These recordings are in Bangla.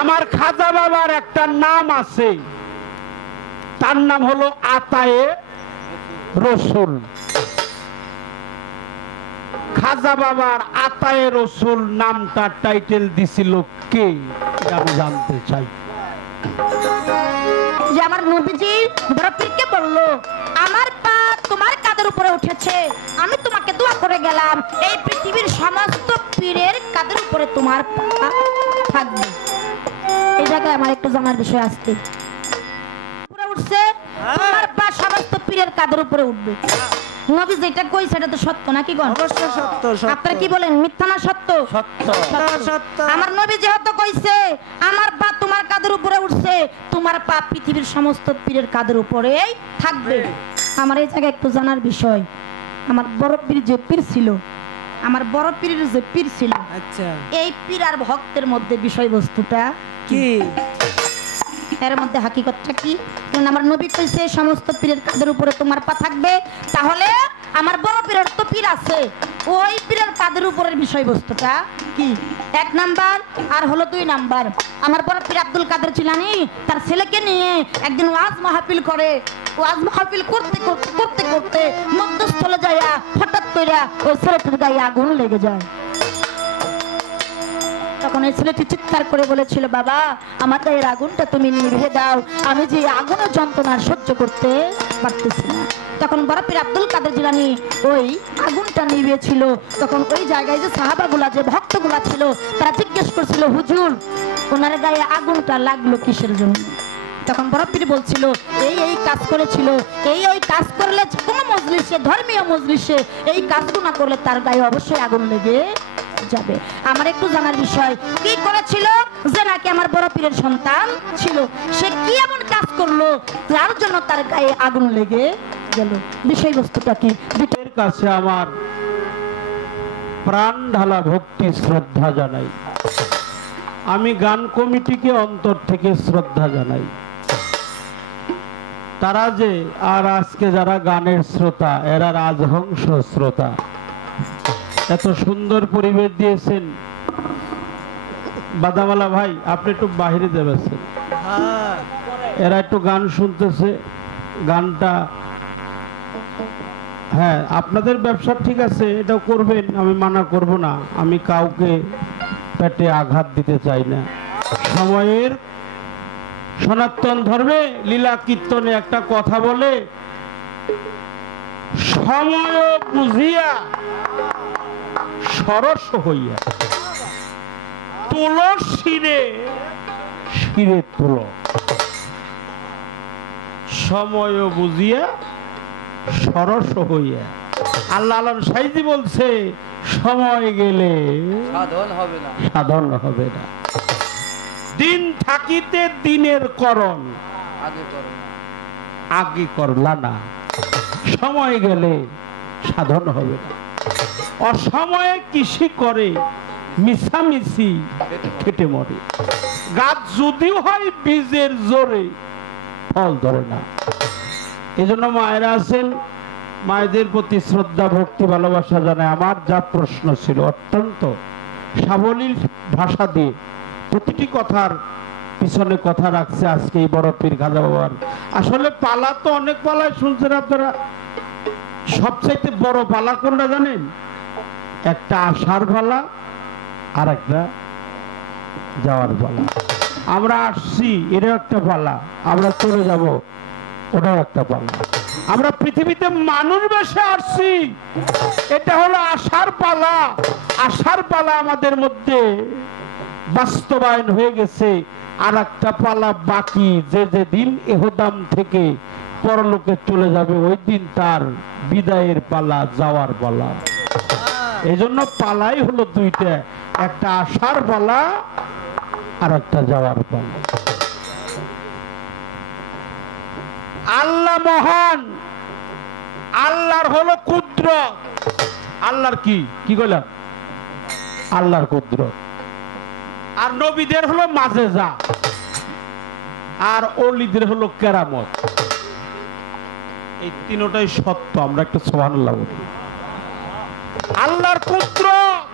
আমার খাজা বাবার একটা নাম আছে, তার নাম হলো আতায়ে রসুল। খাজা বাবার আতায়ে রসুল নামটা টাইটেল দিছিল কে, আমি জানতে চাই। যে আমার নবীজি বড় পীরকে বললো, আমার পা তোমার কাঁধের উপরে উঠেছে, আমি তোমাকে দোয়া করে গেলাম এই পৃথিবীর সমস্ত পীরের কাঁধের উপরে তোমার পা থাকবে। এই জায়গায় আমার একটু জানার বিষয় আসছে, উপরে উঠছে, তোমার পা সমস্ত পীরের কাঁধের উপরে উঠবে। নবী যেটা কই সেটা তো সত্য নাকি গণ? অবশ্যই সত্য। আপনারা কি বলেন, মিথ্যা না সত্য? সত্য সত্য। আমার নবী যেহেতু কইছে আমার পা তোমার কাঁধের উপরে উঠছে, তোমার পা পৃথিবীর সমস্ত পীরের কাঁধের উপরেই থাকবে। আমার এই জায়গায় একটু জানার বিষয়, আমার বড় পীর যে পীর ছিল, আমার বড় পীরের যে পীর ছিল, আচ্ছা এই পীর আর ভক্তের মধ্যে বিষয়বস্তুটা কি? এর মধ্যে হাকিকতটা কি? কারণ আমার নবী কইছে সমস্ত পীরের কাঁধের উপরে তোমার পা থাকবে, তাহলে আমার বড় পীরের তো পীর আছে, ওই পীরের কাঁধের উপরের বিষয়বস্তুটা কি? এক নাম্বার আর হলো দুই নাম্বার, আমার বড় পীর আব্দুল কাদের জিলানী তার ছেলেকে নিয়ে একদিন ওয়াজ মাহফিল করে। ওয়াজ মাহফিল করতে করতে করতে করতে মধ্যস্থলে যায়া হঠাৎ কইরা ওই ছেলেটার গায়ে আগুন লেগে যায়। তখন এই ছেলেটি চিৎকার করে বলেছিল, বাবা আমার গায়ের আগুনটা তুমি নিভিয়ে দাও, আমি যে আগুনের যন্ত্রণা সহ্য করতে পারতেছি না। তখন বড় পীর আব্দুল কাদের জিলানী ওই আগুনটা নিভিয়েছিল। তখন ওই জায়গায় যে সাহাবাগুলা, যে ভক্তগুলা ছিল, তারা জিজ্ঞেস করছিল, হুজুর ওনার গায়ে আগুনটা লাগলো কিসের জন্য? তখন বড় পীর বলছিল, এই কাজ করেছিল, এই কাজ করলে কোনো মজলিসে, ধর্মীয় মজলিসে এই কাজগুলো না করলে তার গায়ে অবশ্যই আগুন লেগে যাবে। আমার একটু জানার বিষয়, কি করেছিল? যে নাকি আমার বড় পীরের সন্তান ছিল, সে কি এমন কাজ করলো যার জন্য তার গায়ে আগুন লেগে গেল? বিষয়বস্তুটা কি? এর কাছে আমার প্রাণ ঢালা ভক্তি শ্রদ্ধা জানাই। আমি গান কমিটিকে অন্তর থেকে শ্রদ্ধা জানাই। তারা যে আর আজকে যারা গানের শ্রোতা, এরা রাজহংস শ্রোতা, এত সুন্দর পরিবেশ দিয়েছেন। বাদামালা ভাই আপনি একটু বাহিরে যাবেছেন, এরা একটু গান শুনতেছে, গানটা হ্যাঁ আপনাদের ব্যবসা ঠিক আছে, এটাও করবেন, আমি মানা করব না, আমি কাউকে পেটে আঘাত দিতে চাই না। সময়ের সনাতন ধর্মে লীলা কীর্তনে একটা কথা বলে, সময় বুঝিয়া সরস হইয়া তুলো শিরে শিরে তুলো। সময় বুঝিয়া সরস হইয়া। আল্লাহ আলম সাইদি বলছে, সময় গেলে সাধন হবে না। দিন থাকিতে দিনের করণ আগে করলা না, সময় গেলে সাধন হবে না। অসময়ে কৃষি করে মিছামিছি খেটে মরে, গাছ যদিও হয় বীজের জোরে ফল ধরে না। এই জন্য মায়েরা আছেন, মায়েদের প্রতি শ্রদ্ধা ভক্তি ভালোবাসা জানায়। আমার যা প্রশ্ন ছিল অত্যন্ত সাবলীল ভাষা দিয়ে প্রতিটি কথার পিছনে কথা রাখছে আজকে এই বড় পীর খাজা বাবার। আসলে পালা তো অনেক পালায় শুনছেন আপনারা, সবচাইতে বড় পালা কোনটা জানেন? একটা আসার পালা আর একটা যাওয়ার পালা। আমরা আসছি, এটাও একটা পালা, আমরা চলে যাব, ওটাও একটা পালা। আমরা পৃথিবীতে মানুষ বেশে আসছি, এটা হলো আসার পালা। আসার পালা আমাদের মধ্যে বাস্তবায়ন হয়ে গেছে, আর একটা পালা বাকি, যে যেদিন এহদাম থেকে পরলোকে চলে যাবে ওই দিন তার বিদায়ের পালা, যাওয়ার পালা। এই জন্য পালাই হলো দুইটা, একটা আসার পালা আর একটা যাওয়ার পালা। আল্লাহ মহান, আল্লাহর হলো কুদরত। আল্লাহর কি কি কইলাম? আল্লাহর কুদরত। আর নবীদের হলো মাজেজা, আর ওলিদের হলো কেরামত। এই তিনটাই সত্য। আমরা একটা সুবহানাল্লাহ বলি। আল্লাহর কুদরত,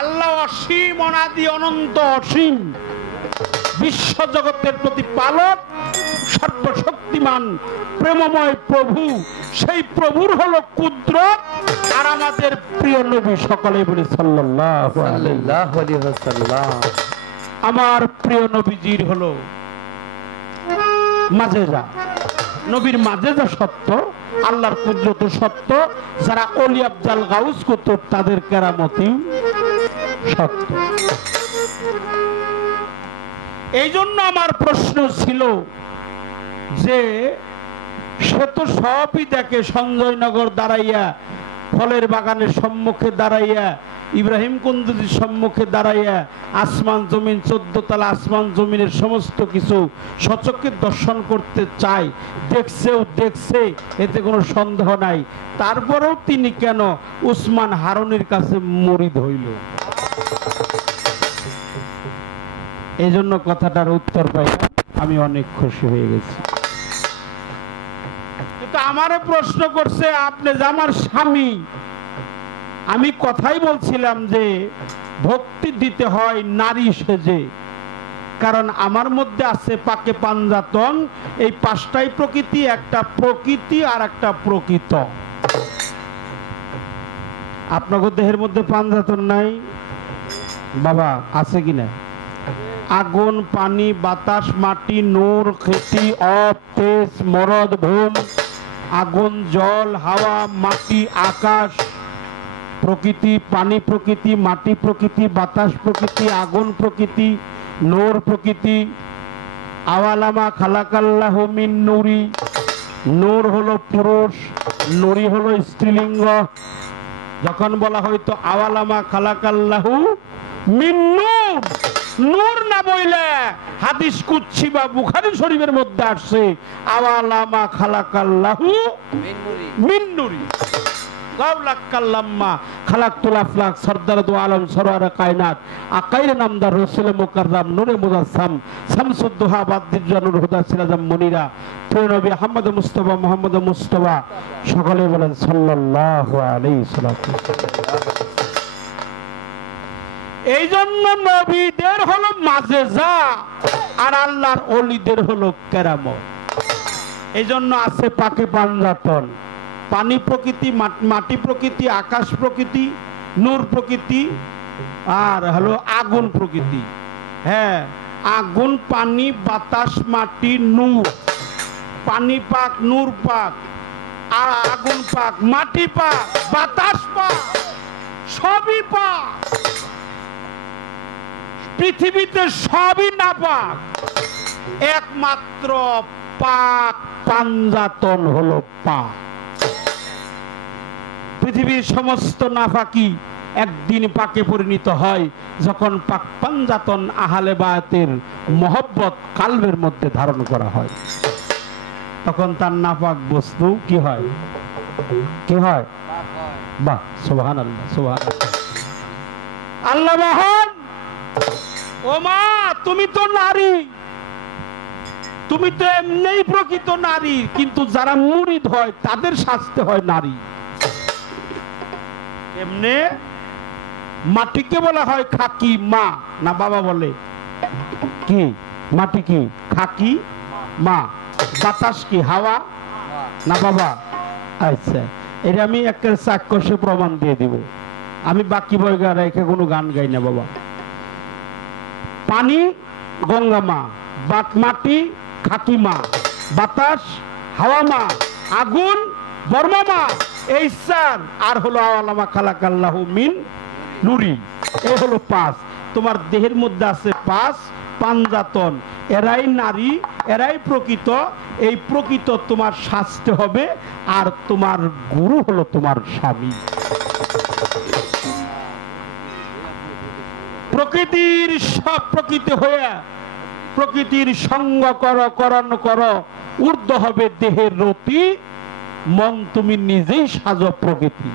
আল্লাহ অসীম, অনাদি, অনন্ত, অসীম। বিশ্ব জগতের প্রতিপালক সর্বশক্তিমান প্রেমময় প্রভু, সেই প্রভুর হলো কুদরত। আর আমাদের প্রিয় নবী, সকলে বলি সাল্লাল্লাহু আলাইহি ওয়াসাল্লাম, আমার প্রিয় নবীজির হলো মাজেজা। নবীর মাজেজা সত্য, আল্লাহর কুদরত সত্য, যারা ওলি আফজাল গাউস কুতুব তাদের কেরামতি সত্য। এই জন্য আমার প্রশ্ন ছিল যে সে তো সবই দেখে, সঞ্জয়নগর দাঁড়াইয়া, ফলের বাগানের সম্মুখে দাঁড়াইয়া, ইব্রাহিম কুন্দুজির সম্মুখে দাঁড়াইয়া আসমান জমিন, 14 তলা আসমান জমিনের সমস্ত কিছু সচক্ষে দর্শন করতে চায়, দেখছেও দেখছে, এতে কোনো সন্দেহ নাই। তারপরেও তিনি কেন উসমান হারুনির কাছে মুরিদ হইল? এই জন্য কথাটার উত্তর পাই আমি অনেক খুশি হয়ে গেছি। কিন্তু আমারে প্রশ্ন করছে আপনি যে আমার স্বামী, আমি কথাই বলছিলাম যে ভক্তি দিতে হয় নারী সেজে, কারণ আমার মধ্যে আছে পাকে পাঞ্জাতন। এই পাঁচটাই প্রকৃতি, একটা প্রকৃতি আর একটা প্রকৃত। আপনাদের দেহের মধ্যে পাঞ্জাতন নাই বাবা? আছে কিনা? আগুন, পানি, বাতাস, মাটি, নূর, খেতি, অপ, তেজ, মরদ, ভূম, আগুন, জল, হাওয়া, মাটি, আকাশ, প্রকৃতি, পানি প্রকৃতি, মাটি প্রকৃতি, বাতাস প্রকৃতি, আগুন প্রকৃতি, নূর প্রকৃতি। আওয়ালামা খালাকাল্লাহু মিন নূরি, নূর হলো পুরুষ, নুরি হলো স্ত্রীলিঙ্গ। যখন বলা হয়তো আওয়ালামা খালাকাল্লাহু মিন নূর, নূর না বইলে হাদিস কুদসি বা বুখারী শরীফের মধ্যে আসছে আওয়ালামা খালাকাল্লাহু মিন নূরি। গাওলাক্কাল্লাম্মা খালাকতুল আফলাক সরদার দু আলম সরওয়ার কায়নাত আকাইর নামদার রাসূল মুকাররম নূরে মুজাসসাম শামসুদ্দোহা বাদদিজানুর হুদা সিরাজাম মুনিরা, প্রিয় নবী আহমদ মুস্তাফা মুহাম্মদ মুস্তাফা, সকলে বলেন সাল্লাল্লাহু আলাইহি সাল্লাতু। এই জন্য নবীদের হলো মাজেজা আর আল্লাহর ওলিদের হলো কেরামত। এই জন্য আছে পাকে পাঞ্জাতন, পানি প্রকৃতি, মাটি প্রকৃতি, আকাশ প্রকৃতি, নূর প্রকৃতি, আর হলো আগুন প্রকৃতি। হ্যাঁ, আগুন, পানি, বাতাস, মাটি, নূর। পানি পাক, নূর পাক, আর আগুন পাক, মাটি পাক, বাতাস পাক, সবই পাক। পৃথিবীতে সবই না পাক, একমাত্র পাক পাঞ্জাতন হলো পাক। পৃথিবীর সমস্ত নাফাকি একদিন পাকে পরিণত হয় যখন পাক পাঞ্জাতন আহলে বায়াতের মহব্বত কালবের মধ্যে ধারণ করা হয়। তখন তার নাপাক বস্তু কি হয়? কি হয়? বাহ, সুবহানাল্লাহ, সুবহানাল্লাহ। আল্লাহ মহান। ও মা, তুমি তো নারী, তুমি তো এমনিই প্রকৃত নারী, কিন্তু যারা মুরিদ হয় তাদের শাস্তি হয় নারী। এমনি মাটিকে বলা হয় খাকি মা, না বাবা বলে? কি মাটি কি? খাকি মা। বাতাস কি? হাওয়া না বাবা? আচ্ছা, এটা আমি একটা চাক্ষুষে প্রমাণ দিয়ে দিব। আমি বাকি বই রেখে কোনো গান গাই না বাবা। পানি গঙ্গা মা, মাটি খাকি মা, বাতাস হাওয়া মা, আগুন বর্মা মা, এই চার, আর হলো আওয়ালামা খালাকাল্লাহু মিন নূরি। এই হলো পাঁচ। তোমার দেহের মধ্যে আছে পাঁচ পাঞ্জাতন, এরাই নারী, এরাই প্রকৃত। এই প্রকৃত তোমার শাস্তি হবে, আর তোমার গুরু হলো তোমার স্বামী। প্রকৃতির সব প্রকৃতি হয়ে প্রকৃতির সঙ্গ করো, করণ করো, ঊর্ধ্ব হবে দেহের রতি, মন তুমি নিজেই সাজো প্রকৃতি।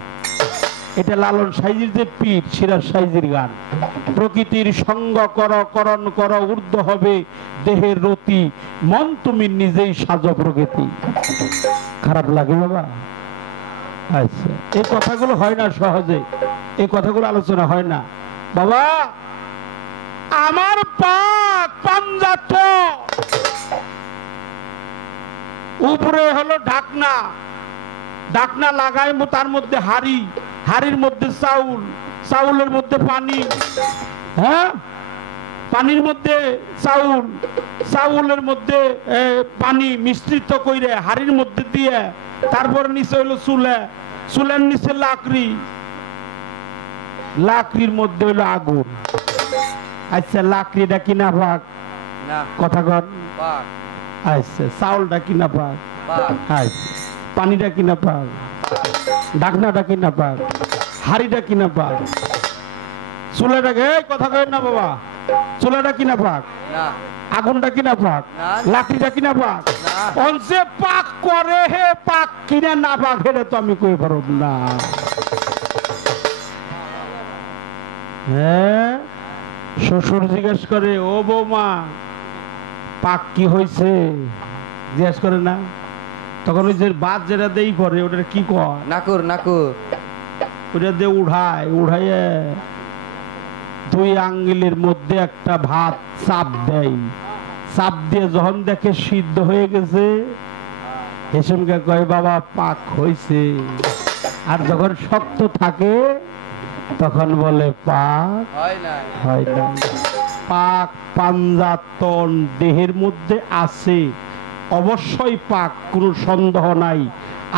এটা লালন সাইজির যে পীর, সিরাজ সাইজির গান। প্রকৃতির সঙ্গ করো, করণ করো, ঊর্ধ্ব হবে দেহের রতি, মন তুমি নিজেই সাজো প্রকৃতি। খারাপ লাগে বাবা? আচ্ছা, এই কথাগুলো হয় না সহজে, এই কথাগুলো আলোচনা হয় না বাবা। আমার পাক পাঞ্জাত, উপরে হলো ঢাকনা, ঢাকনা লাগাই তার মধ্যে হাড়ি, হাড়ির মধ্যে চাউল, চাউলের মধ্যে পানি, হ্যাঁ পানির মধ্যে চাউল, চাউলের মধ্যে পানি মিশ্রিত করে হাড়ির মধ্যে দিয়ে, তারপর নিচে হইলো চুলা, চুলের নিচে লাকড়ি, লাকড়ির মধ্যে হইলো আগুন। আচ্ছা লাকড়িটা কিনা ভাগ? কথা কর। আচ্ছা চাউলটা কিনা ভাগ? আচ্ছা পানিটা কিনা ভাগ? ঢাকনাটা কিনা ভাগ? হাড়িটা কিনা ভাগ? চুলাটাকে কথা কয় না বাবা, চুলাটা কিনা ভাগ? আগুনটা কিনা ভাগ? লাকড়িটা কিনা ভাগ? অনসে পাক করে হে পাক কিনা না ভাগ হেরে তো আমি কই পারব না। হ্যাঁ শ্বশুর জিজ্ঞেস করে ও বৌমা পাক কি হয়েছে, জিজ্ঞেস করে না? তখন ওই যে ভাত যেটা দেই করে ওটা কি কয়? নাকুর, নাকুর। ওটা দিয়ে উঠায়, উঠাইয়ে দুই আঙ্গুলের মধ্যে একটা ভাত চাপ দেয়, চাপ দিয়ে যখন দেখে সিদ্ধ হয়ে গেছে হেসেমকে কয় বাবা পাক হয়েছে। আর যখন শক্ত থাকে তখন বলে পাক হয় না। পাক পাঞ্জাতন দেহের মধ্যে আছে, অবশ্যই পাক, কোনো সন্দেহ নাই।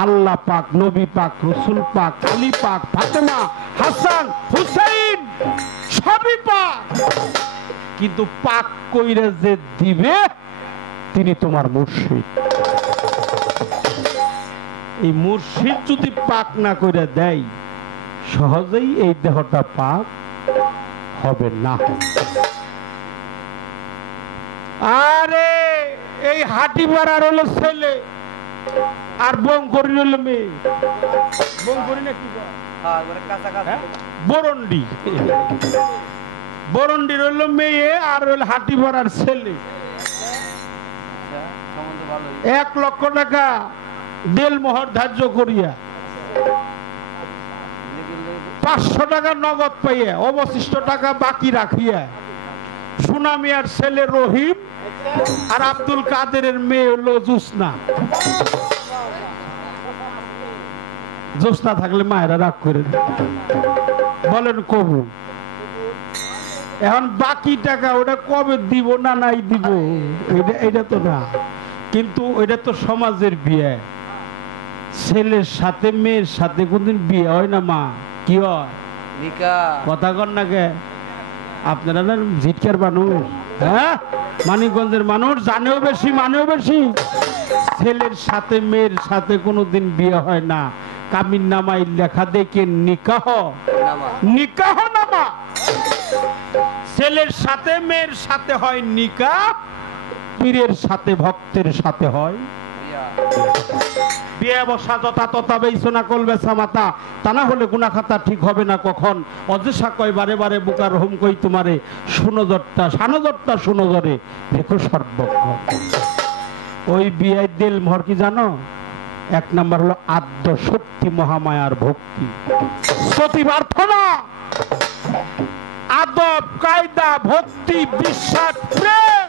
আল্লাহ পাক, নবী পাক, রসুল পাক, আলী পাক, ফাতেমা, হাসান, হুসাইন সবই পাক, কিন্তু পাক কইরা যে দিবে তিনি তোমার মুর্শিদ। এই মুর্শিদ যদি পাক না কইরা দেয় সহজেই এই দেহটা পাক হবে না। আরে এই হাটি পাড়ার হলো ছেলে আর বঙ্করি হলো মেয়ে। বঙ্করি না কি বরন্ডি, বরন্ডির হলো মেয়ে আর হলো হাটি পাড়ার ছেলে। 1 লক্ষ টাকা দেল মোহর ধার্য করিয়া 500 টাকা নগদ পাইয়া অবশিষ্ট টাকা বাকি রাখিয়া সুনামিয়ার ছেলে রহিম আর আব্দুল কাদেরের মেয়ে হলো জোসনা। জোসনা থাকলে মায়েরা রাগ করে বলেন কবু। এখন বাকি টাকা ওটা কবে দিব না নাই দিব এটা তো না, কিন্তু ওইটা তো সমাজের বিয়ে। ছেলের সাথে মেয়ের সাথে কোনদিন বিয়ে হয় না মা, কি হয়? কথা কর না কে? আপনারা না ঝিটকার মানুষ, হ্যাঁ মানিকগঞ্জের মানুষ, জানেও বেশি মানেও বেশি। ছেলের সাথে মেয়ের সাথে কোনোদিন বিয়ে হয় না, কামিন নামাই লেখা দেখে নিকাহ, নিকাহ নামা। ছেলের সাথে মেয়ের সাথে হয় নিকাহ, পীরের সাথে ভক্তের সাথে হয় বিয়ে। বসা যথা তথা বেইছনা করবে সামাতা, তা না হলে গুনাহ খাতা ঠিক হবে না কখন। অজেশা কয় বারে বারে বুকার রহম কই তোমারে, সুনজরটা সানজরটা সুনজরে দেখো সর্বক্ষণ। ওই বিয়ের দিল মোহর কি জানো? 1 নাম্বার হলো আদ্য সত্যি মহামায়ার ভক্তি, সতী প্রার্থনা, আদব কায়দা, ভক্তি, বিশ্বাস, প্রেম,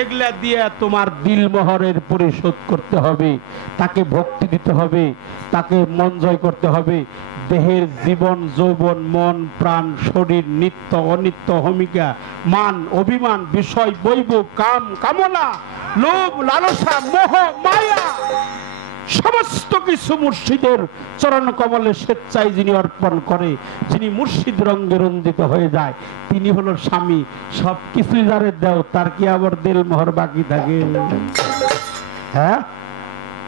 এগুলা দিয়ে তোমার দিল মোহরের পরিশোধ করতে হবে। তাকে ভক্তি দিতে হবে, তাকে মন জয় করতে হবে। দেহের জীবন, যৌবন, মন, প্রাণ, শরীর, নিত্য অনিত্য, ভূমিকা, মান, অভিমান, বিষয়, বৈভব, কাম, কামনা, লোভ, লালসা, মোহ, মায়া, সমস্ত কিছু মুর্শিদের চরণ কমলে স্বেচ্ছায় যিনি অর্পণ করে, যিনি মুর্শিদ রঙ্গে রঞ্জিত হয়ে যায়, তিনি হলো স্বামী। সব কিছু যারে দেও তার কি আবার দিল মোহর বাকি থাকে? হ্যাঁ,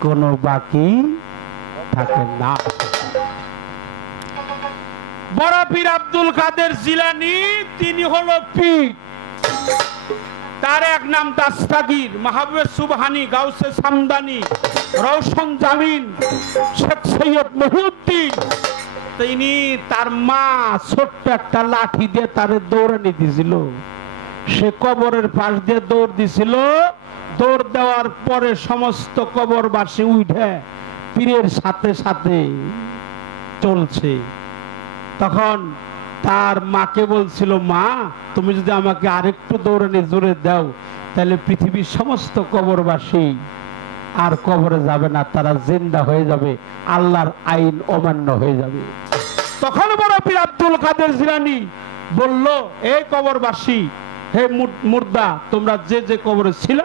কোনো বাকি থাকে না। বড় পীর আব্দুল কাদের জিলানী তিনি হলো পীর, তার এক নাম দাস্তাগীর, মাহবুবে সুবহানি, গাউসে সামদানি, রওশন জামিন, শেখ সৈয়দ মহিউদ্দিন। তিনি তার মা ছোট্ট একটা লাঠি দিয়ে তারে দৌড়ানি দিয়েছিল, সে কবরের পাশ দিয়ে দৌড় দিছিল। দৌড় দেওয়ার পরে সমস্ত কবরবাসী উঠে পীরের সাথে সাথে চলছে। তখন তার মাকে বলছিল, মা তুমি যদি আমাকে আরেকটু দৌড়ানি জোরে দাও তাহলে পৃথিবীর সমস্ত কবরবাসী আর কবরে যাবে না, তারা জিন্দা হয়ে যাবে, আল্লাহর আইন অমান্য হয়ে যাবে। তখন বড় পীর আব্দুল কাদের জিলানী বলল, এই কবরবাসী, হে মুর্দা, তোমরা যে যে কবরে ছিল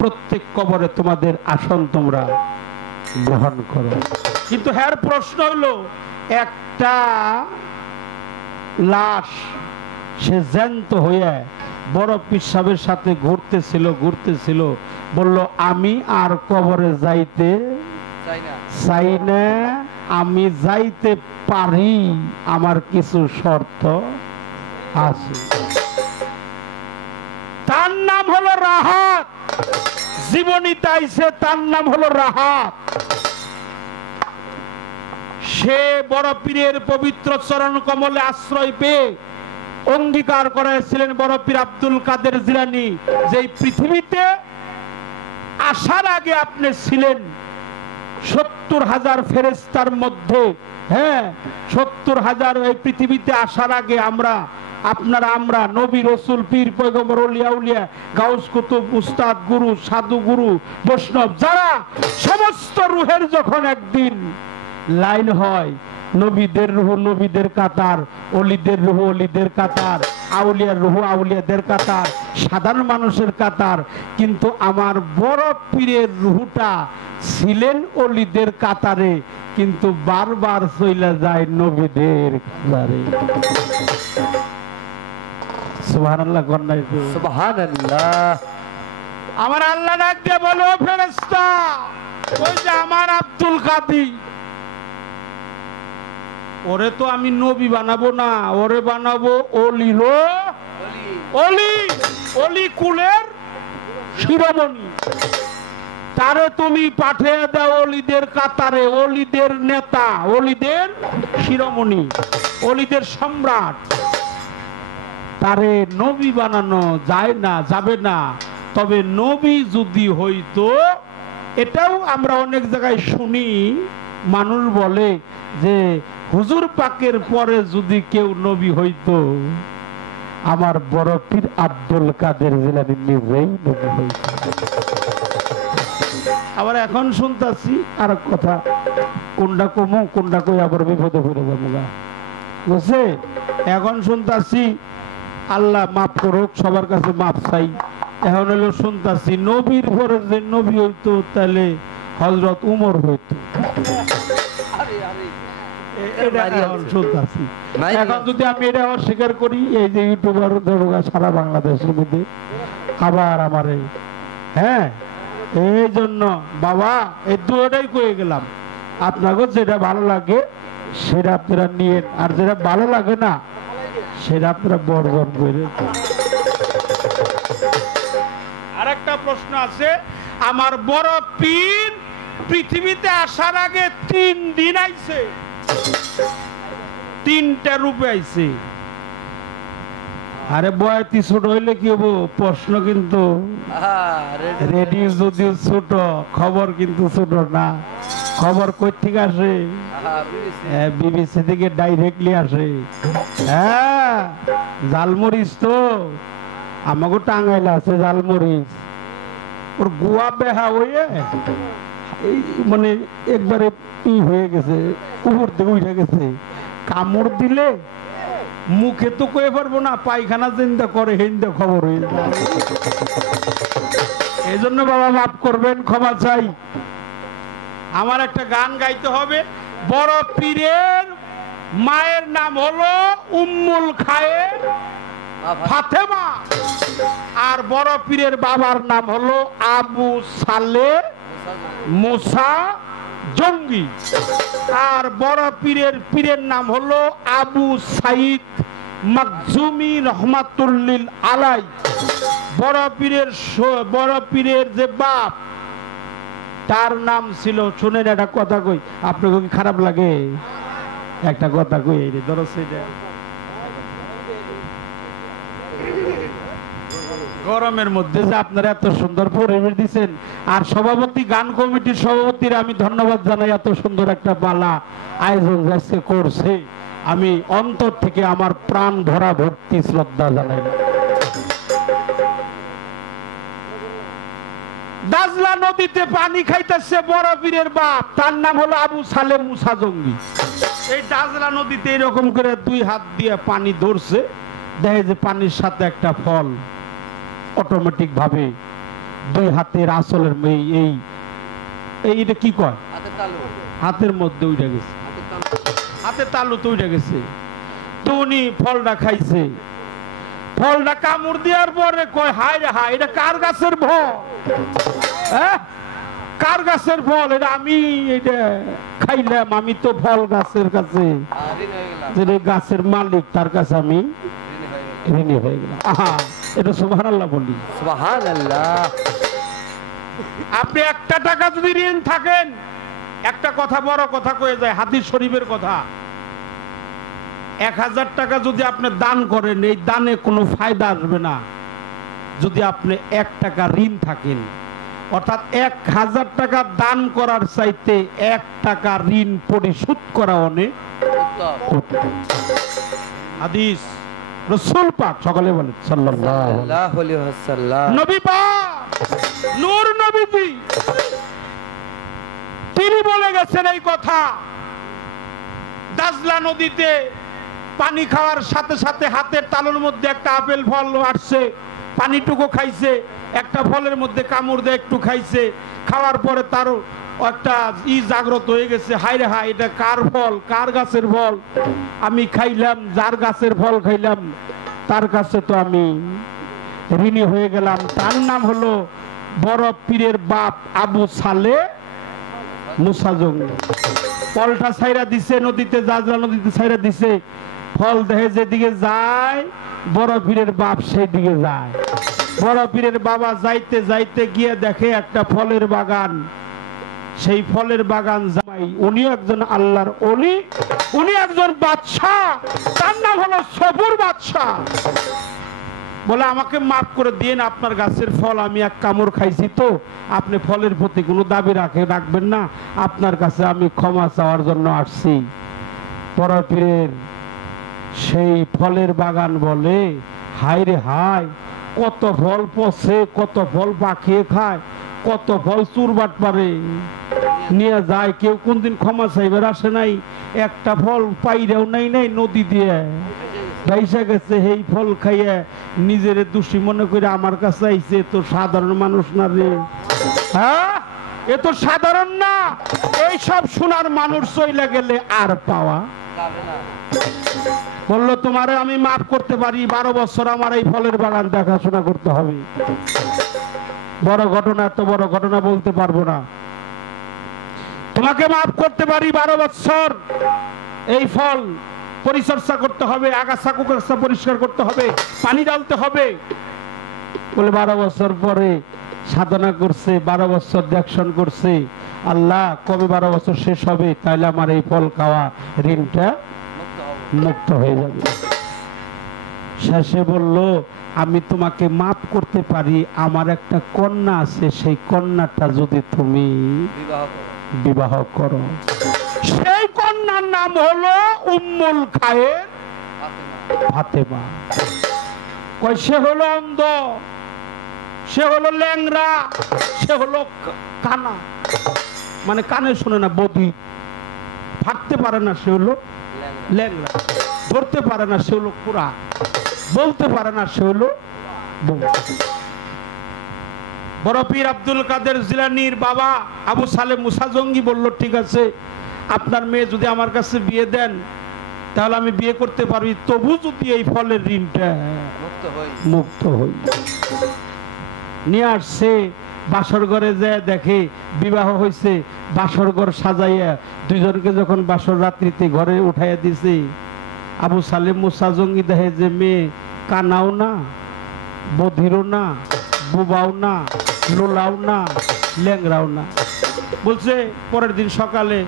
প্রত্যেক কবরে তোমাদের আসন তোমরা গ্রহণ করো। কিন্তু হ্যার প্রশ্ন হলো, একটা লাশ সে জ্যান্ত হয়ে বড় পীর সাহেবের সাথে ঘুরতেছিল, বলল আমি আর কবরে যাইতে চাই না, আমি যাইতে পারি, আমার কিছু শর্ত আছে। তার নাম হলো রাহাত, জীবনী তাইছে, তার নাম হলো রাহাত। সে বড় পীরের পবিত্র চরণ কমলে আশ্রয় পেয়ে অঙ্গীকার করেছিলেন বড় পীর আব্দুল কাদের জিলানী, যে পৃথিবীতে আসার আগে আপনি ছিলেন 70,000 ফেরেশতার মধ্যে। হ্যাঁ, 70,000 এই পৃথিবীতে আসার আগে আমরা নবী রসুল পীর পয়গম্বর ওলিয়া উলিয়া গাউস কুতুব উস্তাদ গুরু সাধু গুরু বৈষ্ণব যারা সমস্ত রুহের যখন একদিন লাইন হয়, নবীদের রুহ নবীদের কাতার, অলিদের রুহ অলিদের কাতার, আউলিয়ার রুহ আউলিয়াদের কাতার, সাধারণ মানুষের কাতার, কিন্তু আমার বড় পীরের রুহটা ছিলেন অলিদের কাতারে, কিন্তু বারবার চইলা যায় নবীদের কাতারে। সুবহানাল্লাহ, গন্নাই সুবহানাল্লাহ। আমার আল্লাহ ডাক দিয়ে বলো, ফেরেশতা, ওই যে আমার আব্দুল কাদের, ওরে তো আমি নবী বানাবো না, ওরে বানাবো অলি কুলের শিরোমণি। তারে তুমি পাঠিয়ে দাও অলিদের কাতারে, অলিদের নেতা, অলিদের শিরোমণি, অলিদের সম্রাট। তারে নবী বানানো যায় না, যাবে না। তবে নবী যদি হইতো, এটাও আমরা অনেক জায়গায় শুনি, মানুষ বলে যে হুজুর পাকের পরে যদি কেউ নবী হইতো, আমার বড় পীর আব্দুল কাদের জিলানী নিজেই নবী হইতো। আবার এখন শুনতাছি আর কথা, কোনটা কমু কোনটা কই আবার বিপদে পড়ে যাবো গা, বুঝছে? এখন শুনতাছি, আল্লাহ মাফ করুক, সবার কাছে মাফ চাই। এখন হলো শুনতাছি নবীর পরে যে নবী হইতো তাহলে হযরত উমর হইতো। এখন যদি আমি এটা অস্বীকার করি, এই যে ইউটিউবার ধরুগা সারা বাংলাদেশের মধ্যে আবার আমারে, হ্যাঁ, এই জন্য বাবা এই দুটাই কয়ে গেলাম, আপনাকে যেটা ভালো লাগে সেটা আপনারা নিয়েন, আর যেটা ভালো লাগে না সেটা আপনারা বর্জন করে। আরেকটা প্রশ্ন আছে, আমার বড় পীর পৃথিবীতে আসার আগে 3 দিন আইছে, 3টা রূপে আইছে। আরে বয়তি ছোট হইলে কি হবো? প্রশ্ন কিন্তু রেডিও যদিও ছোট, খবর কিন্তু ছোট না। খবর কই থেকে আসে? বিবিসি থেকে ডাইরেক্টলি আসে। হ্যাঁ, জালমরিচ তো আমাকে টাঙ্গাইলে আছে জালমরিচ, ওর গোয়া বেহা হয়ে মানে একবারে হয়ে গেছে, উপর থেকে উঠে গেছে। কামড় দিলে মুখে তো কয়ে পারবো না, পায়খানা চিন্তা করে হিন্দা খবর হয়ে যায়। এই জন্য বাবা মাফ করবেন, ক্ষমা চাই। আমার একটা গান গাইতে হবে। বড় পীরের মায়ের নাম হলো উম্মুল খায়ের ফাতেমা, আর বড় পীরের বাবার নাম হলো আবু সালে মুসা জঙ্গি, আর বড় পীরের নাম হলো আবু সাইদ মাকজুমি রহমাতুল্লিল আলাই। বড় পীরের যে বাপ, তার নাম ছিল, শুনেন একটা কথা কই, আপনাকে কি খারাপ লাগে? একটা কথা কই, এই ধরো সেটা গরমের মধ্যে যে আপনারা এত সুন্দর পরিবেশ দিচ্ছেন, আর সভাপতি গান কমিটির সভাপতির আমি ধন্যবাদ জানাই, এত সুন্দর একটা পালা আয়োজন করছে। আমি অন্তর থেকে আমার প্রাণ ভরা ভক্তি শ্রদ্ধা জানাই। দাজলা নদীতে পানি খাইতেছে বড় পীরের বাপ, তার নাম হলো আবু সালেম মুসা জঙ্গি। এই দাজলা নদীতে এরকম করে দুই হাত দিয়ে পানি ধরছে, দেখে যে পানির সাথে একটা ফল অটোমেটিক ভাবে দুই হাতের আসলের এইটা কি কয় হাতের মধ্যে উঠে গেছে, হাতের তালু তো উঠে গেছে। তো উনি ফলটা খাইছে, ফলটা কামড় দেওয়ার পরে কয় হায় রে হায়, এটা কার গাছের ফল? কার গাছের ফল? এটা আমি এটা খাইলাম, আমি তো ফল গাছের কাছে, গাছের মালিক তার কাছে আমি ঋণী হয়ে গেলাম। আহা, এটা সুবহানাল্লাহ বলি। সুবহানাল্লাহ। আপনি একটা টাকা যদি ঋণ থাকেন, একটা কথা বড় কথা কয়ে যায়, হাদিস শরীফের কথা, 1000 টাকা যদি আপনি দান করেন, এই দানে কোনো ফায়দা আসবে না যদি আপনি 1 টাকা ঋণ থাকেন। অর্থাৎ 1000 টাকা দান করার চাইতে 1 টাকা ঋণ পরিশোধ করা অনেক উত্তম। হাদিস রাসূল পাক সকলে বলেন সাল্লাল্লাহু আলাইহি ওয়াসাল্লাম। নবী পাক নূর নবীজি তিনি বলে গেছেন এই কথা। দাজলা নদীতে পানি খাওয়ার সাথে সাথে হাতের তালুর মধ্যে একটা আপেল ফল আসছে, পানিটুকু খাইছে, একটা ফলের মধ্যে কামড় দিয়ে একটু খাইছে, খাওয়ার পরে তারও একটা জাগ্রত হয়ে গেছে, হায় রে হায়, এটা কার ফল, কার গাছের ফল? আমি খাইলাম, যার গাছের ফল খাইলাম তার কাছে তো আমি ঋণী হয়ে গেলাম। তার নাম হলো বড় পীরের বাপ আবু সালে মুসা জঙ্গি। ফলটা ছাইরা দিছে নদীতে, দাজলা নদীতে ছাইরা দিছে, ফল দেখে যেদিকে যায় বড় পীরের বাপ সেই দিকে যায়। বড় পীরের বাবা যাইতে যাইতে গিয়ে দেখে একটা ফলের বাগান, সেই ফলের বাগান জামাই উনিও একজন আল্লাহর ওলি, উনি একজন বাদশাহ, তার নাম হলো সবুর বাদশাহ। বলে আমাকে মাফ করে দিন, আপনার গাছের ফল আমি এক কামড় খাইছি, তো আপনি ফলের প্রতি কোনো দাবি রাখবেন না, আপনার কাছে আমি ক্ষমা চাওয়ার জন্য আসছি। বড় পীরের সেই ফলের বাগান বলে হায় রে হায়, কত ফল পচে, কত ফল পাখিয়ে খায়, কত ফল চুরবাট পারে নিয়ে যায়, কেউ কোনদিন ক্ষমা চাইবার আসে নাই, একটা ফল পাইরেও নাই নদী দিয়ে ভাইসা গেছে। এই ফল খাইয়া নিজের দোষী মনে করে আমার কাছে আইছে, তো সাধারণ মানুষ না রে, হ্যাঁ এ তো সাধারণ না। এইসব শোনার মানুষ চইলা গেলে আর পাওয়া বললো তোমারে আমি মাফ করতে পারি, 12 বছর আমার এই ফলের বাগান দেখাশোনা করতে হবে। বড় ঘটনা, এত বড় ঘটনা বলতে পারবো না। তোমাকে মাফ করতে পারি, 12 বছর এই ফল পরিচর্যা করতে হবে, আগাছা কুগাছা পরিষ্কার করতে হবে, পানি ঢালতে হবে। বলে 12 বছর পরে সাধনা করছে, 12 বছর দেখশন করছে, আল্লাহ কবে 12 বছর শেষ হবে, তাইলে আমার এই ফল খাওয়া ঋণটা মুক্ত হয়ে যাবে। শেষে বলল আমি তোমাকে মাফ করতে পারি, আমার একটা কন্যা আছে, সেই কন্যাটা যদি তুমি বিবাহ করো। সেই কন্যার নাম হলো উম্মুল খায়ের ফাতেমা। কই সে হলো অন্ধ, সে হলো ল্যাংরা, সে হলো কানা, মানে কানে শোনে না, বধির, থাকতে পারে না, সে হলো ল্যাংরা, ধরতে পারে না, সে হলো কুড়া, বলতে পারে না, সে হলো বউ। বড় পীর আব্দুল কাদের জিলানীর বাবা আবু সালেম মুসা জঙ্গি বলল ঠিক আছে, আপনার মেয়ে যদি আমার কাছে বিয়ে দেন তাহলে আমি বিয়ে করতে পারবি, তবু যদি এই ফলের ঋণটা মুক্ত হই। নিয়ে আসছে, বাসর ঘরে যায় দেখে বিবাহ হয়েছে, বাসর ঘর সাজাইয়া দুইজনকে যখন বাসর রাত্রিতে ঘরে উঠাইয়া দিছে, আবু সালেম মুসা জঙ্গি দেখে যে মেয়ে কানাও না, বধিরও না, বুবাও না, লোলাও না, ল্যাংরাও না। বলছে পরের দিন সকালে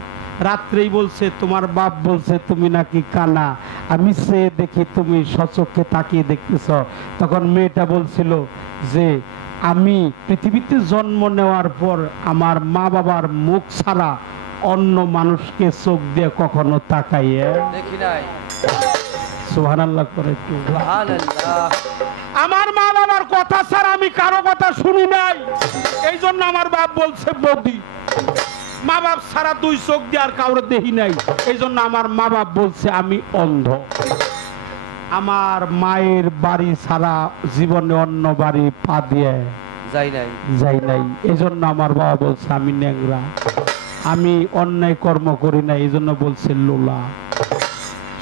রাত্রেই বলছে তোমার বাপ বলছে তুমি নাকি কানা, আমি সে দেখি তুমি সচক্ষে তাকিয়ে দেখতেছ। তখন মেয়েটা বলছিল যে আমি পৃথিবীতে জন্ম নেওয়ার পর আমার মা বাবার মুখ ছাড়া অন্য মানুষকে চোখ দিয়ে কখনো তাকাইয়ে দেখি নাই। সুবহানাল্লাহ করে একটু। সুবহানাল্লাহ। আমার মা বাবার কথা ছাড়া আমি কারো কথা শুনি নাই, এই জন্য আমার বাপ বলছে বৌদি। মা বাপ ছাড়া দুই চোখ দিয়ে আর কাউরে দেখি নাই, এই জন্য আমার মা বাপ বলছে আমি অন্ধ। আমার মায়ের বাড়ি ছাড়া জীবনে অন্য বাড়ি পা দিয়ে যাই নাই, এই জন্য আমার বাবা বলছে আমি ন্যাংরা। আমি অন্যায় কর্ম করি না, এই জন্য বলছে লোলা।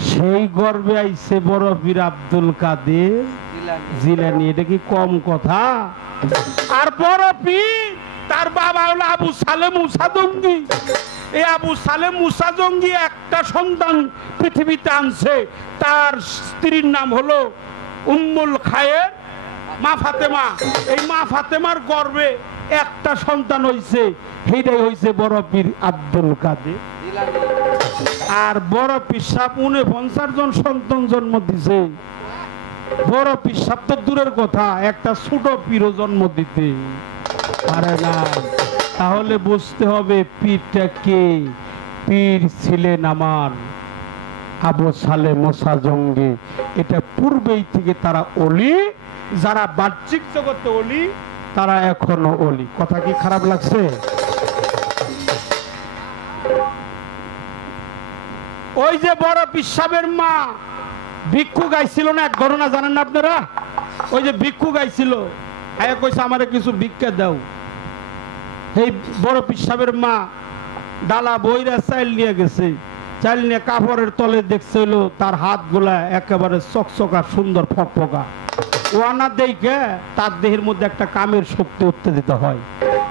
সেই গর্বে আইছে বড় পীর আব্দুল কাদের জিলানী। এটা কি কম কথা? আর বড় পীর তার বাবা হলো আবু সালেম মুসা জঙ্গি। এই আবু সালেম মুসা জঙ্গি একটা সন্তান পৃথিবীতে আনছে, তার স্ত্রীর নাম হলো উম্মুল খায়ের মা ফাতেমা। এই মা ফাতেমার গর্ভে একটা সন্তান হইছে, সেইটাই হইছে বড় পীর আব্দুল কাদের। আর বড় পীর সাহেব 49 জন সন্তান জন্ম দিছে। বড় পীর সাহেব তো দূরের কথা, একটা ছোট পীরও জন্ম দিতে পারে না। তাহলে বুঝতে হবে পীরটা কে। পীর ছিলেন আমার আবু সালেম মুসা জঙ্গি। এটা পূর্বেই থেকে তারা অলি, যারা বাহ্যিক জগতে অলি তারা এখনো অলি। কথা কি খারাপ লাগছে? ওই যে বড় পিসাবের মা ভিক্ষু গাইছিল না, এক ঘটনা জানেন না আপনারা? ওই যে ভিক্ষু গাইছিল, কইছে আমারে কিছু ভিক্ষা দাও। এই বড় পিসাবের মা ডালা বইরা চাইল নিয়ে গেছে, চাইল নিয়ে কাপড়ের তলে দেখছে হইলো তার হাতগুলা একেবারে চকচকা সুন্দর ফকফকা। ওয়ানা দেখে তার দেহের মধ্যে একটা কামের শক্তি উত্তেজিত হয়।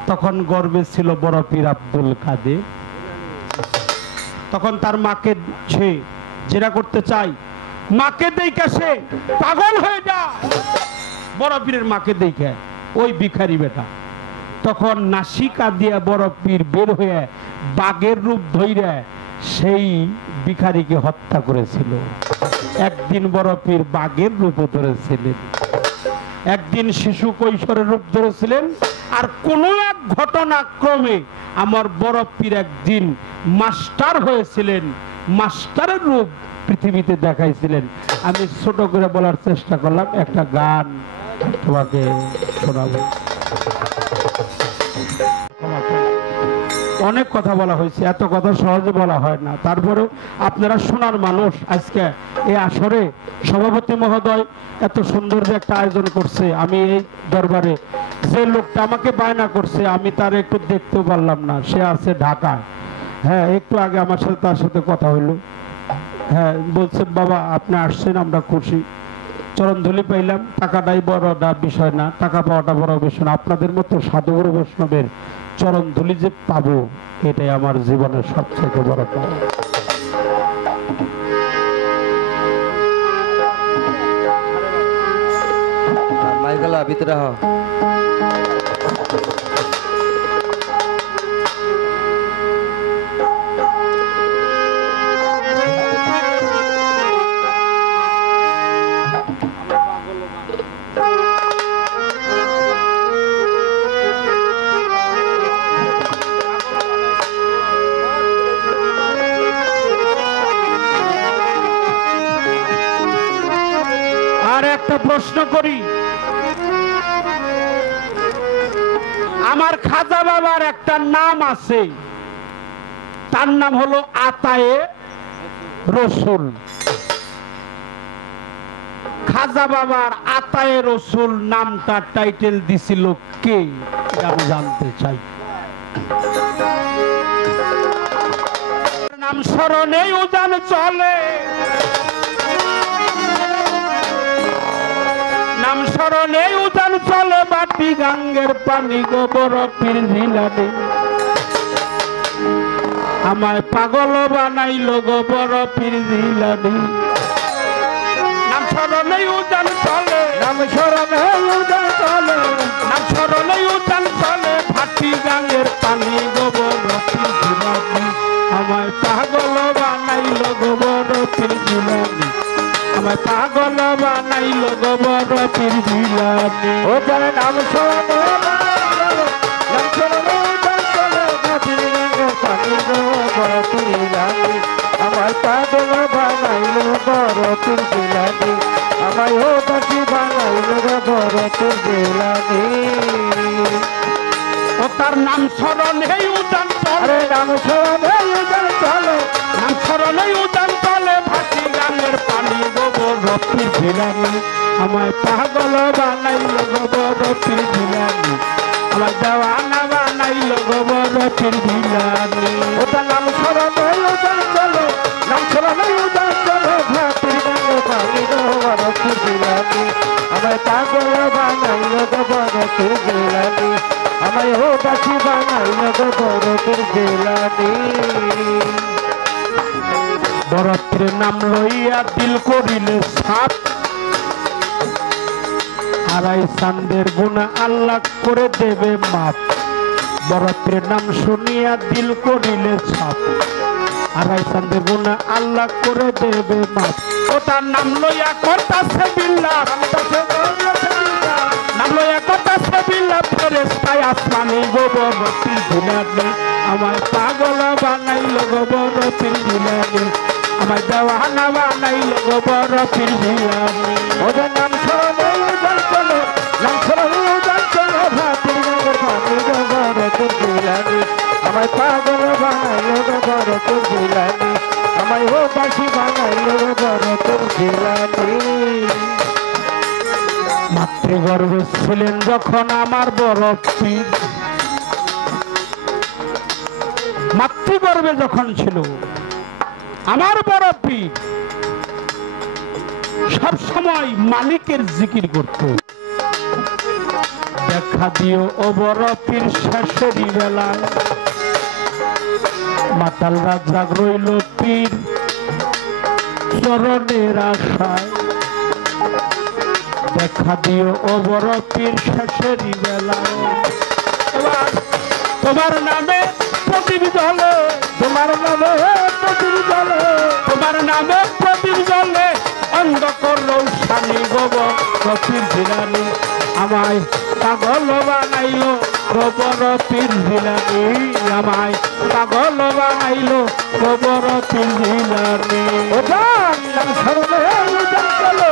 তখন গর্বে ছিল বড় পীর আব্দুল কাদের। তখন তার মাকে সে জেরা করতে চাই, মাকে দেখে সে পাগল হয়ে যায়। বড় পীরের মাকে দেখে ওই ভিখারি বেটা তখন নাসিকা দিয়ে বড় পীর বের হয়ে বাঘের রূপ ধইরা সেই ভিখারিকে হত্যা করেছিল। একদিন বড় পীর বাঘের রূপ ধরেছিলেন, একদিন শিশু কৈশোরের রূপ ধরেছিলেন, আর কোন এক ঘটনাক্রমে আমার বড় পীর একদিন মাস্টার হয়েছিলেন, মাস্টারের রূপ পৃথিবীতে দেখাইছিলেন। আমি ছোট করে বলার চেষ্টা করলাম, একটা গান তোমাকে শোনাবো। অনেক কথা বলা হয়েছে, এত কথা সহজে বলা হয় না, তারপরেও আপনারা শোনার মানুষ। আজকে এই আসরে সভাপতি মহোদয় এত সুন্দর যে একটা আয়োজন করছে, আমি এই দরবারে যে লোকটা আমাকে বায়না করছে আমি তার একটু দেখতেও পারলাম না, সে আছে ঢাকায়। হ্যাঁ, একটু আগে আমার সাথে তার সাথে কথা হইলো। হ্যাঁ, বলছে বাবা আপনি আসছেন, আমরা খুশি। চরণধুলি পাইলাম, টাকাটাই বড় বিষয় না, টাকা পাওয়াটা বড় বিষয় না। আপনাদের মতো সাধুগুরু বৈষ্ণবের চরণধুলি যে পাবো, এটাই আমার জীবনের সবচেয়ে বড় পাওয়া। মাইগলা ভিতরে হ। প্রশ্ন করি, আমার খাজা বাবার একটা নাম আছে, তার নাম হলো আতায়ে রসুল। খাজা বাবার আতায়ে রসুল নামটা টাইটেল দিছিল কে, আমি জানতে চাই। নাম স্মরণে উজান চলে, নাম স্মরণে উজান চলে, বাটি গাঙ্গের পানি গোবর পীর জিলানী। আমায় পাগল বানাইল গোবর পীর জিলানী। নাম স্মরণে উজান চলে, নাম স্মরণে উজান চলে, নাম স্মরণে উজান চলে, বাটি গাঙ্গের পানি গোবর পীর জিলানী। আমায় পাগল বানাইল গোবর পীর জিলানী। আমায় পাগল বানাইল গোবর পীর জিলানী। ও যার নাম স্মরণে, নাম স্মরণে উজান চলে, বাটি গাঙ্গের পানি গোবর তার নাম স্মরণে উদান চলে, নাম স্মরণে উদান চলে, নাম স্মরণে উদান চলে, ভাটি গানের পানি গোবরপীর জিলানি আমায় পাগল বানাইল গোবরপীর জিলানি, আমার দেওয়ানা বানাইল গোবরপীর জিলানি। ওটা নাম স্মরণে উদান চলে, নাম স্মরণে উদান চলে, ভাটির গানের পানি গোবরপীর জিলানি আমায় পাগল বানাইল গোবরপীর জিলানি, আমায় ও দাসী বানাইল গোবরপীর জিলানি। বরপীর নাম লইয়া দিল করিলে সাপ, আড়াই চান্দের গুণা আল্লাহ করে দেবে মাপ। বরপীর নাম শুনিয়া দিল করিলে ছাপ, আড়াই চান্দের গুণা আল্লাহ করে দেবে মাপ। ও তার নাম লইয়া করতাছে বিল্লাহ, নাম লইয়া করতাছে বিল্লাহ, ফেরেশতায় আসমানি গোবরপীর জিলানি আমায় পাগল বানাইল গোবরপীর জিলানি, আমায় দেওয়ানা বানাইল গোবরপীর জিলানি। ওদের নাম স্মরণে উদান চলে, নাম স্মরণে উদান চলে, ভাটির গানের পানি গোবরপীর জিলানি আমায় পাগল বানাইল গোবরপীর জিলানি, আমায় ও দাসী বানাইল গোবরপীর জিলানি। মাতৃগর্ভে ছিলেন যখন আমার বরপীর, মাতৃগর্ভে যখন ছিল আমার বরপীর সব সময় মালিকের জিকির করত। দেখা দিও ও বরপীর শেষেরই বেলায়, মাতাল রাজা রইল পীর চরণের আশায়। দেখা দিও ও বরপীর শেষেরই বেলায়, এবার তোমার নামে প্রদীপ জ্বলে, তোমার নামে প্রদীপ জ্বলে, তোমার নামে প্রদীপ জ্বলে, অন্ধকার রৌশানি গোবরপীর জিলানি আমায় পাগল বানাইল গোবরপীর জিলানি, আমায় পাগল বানাইল গোবরপীর জিলানি। নাম স্মরণে উদান চলে,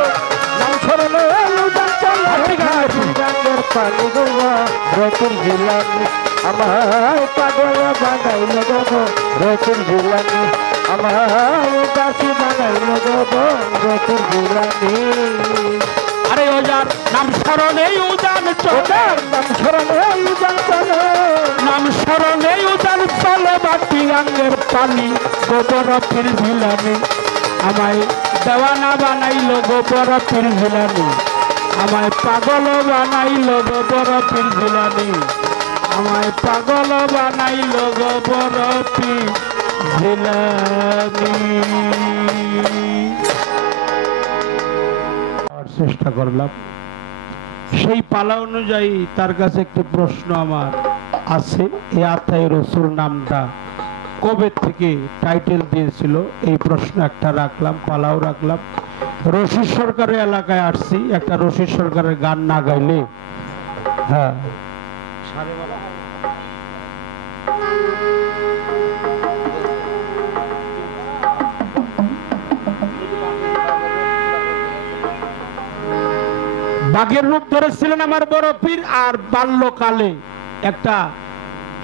নাম স্মরণে উদান চলে, ভাটির গানের পানি গোবরপীর জিলানি আমায় পাগল বানাইল গোবরপীর জিলানি, আমায় দাসী বানাইল গোবরপীর জিলানি। আরে ওজার নাম স্মরণে উদান চলে, নাম স্মরণে উদান চলে, নাম স্মরণে উদান চলে, বাটি গানের পানি গোবরপীর জিলানি আমায় দেওয়ানা বানাইল গোবরপীর জিলানি, আমায় পাগল বানাইল গোবরপীর জিলানি, আমায় পাগল বানাইল গোবরপীর জিলানি। চেষ্টা করলাম সেই পালা অনুযায়ী তার কাছে একটি প্রশ্ন আমার আছে, এই আতায়ে রসুল নামটা কবে থেকে টাইটেল দিয়েছিল, এই প্রশ্ন একটা রাখলাম, পালাও রাখলাম। রশিদ সরকারের এলাকায় আসছি, একটা রশিদ সরকারের গান না গাইলে হ্যাঁ বাঘের রূপ ধরেছিলেন আমার বরপীর, আর বাল্যকালে একটা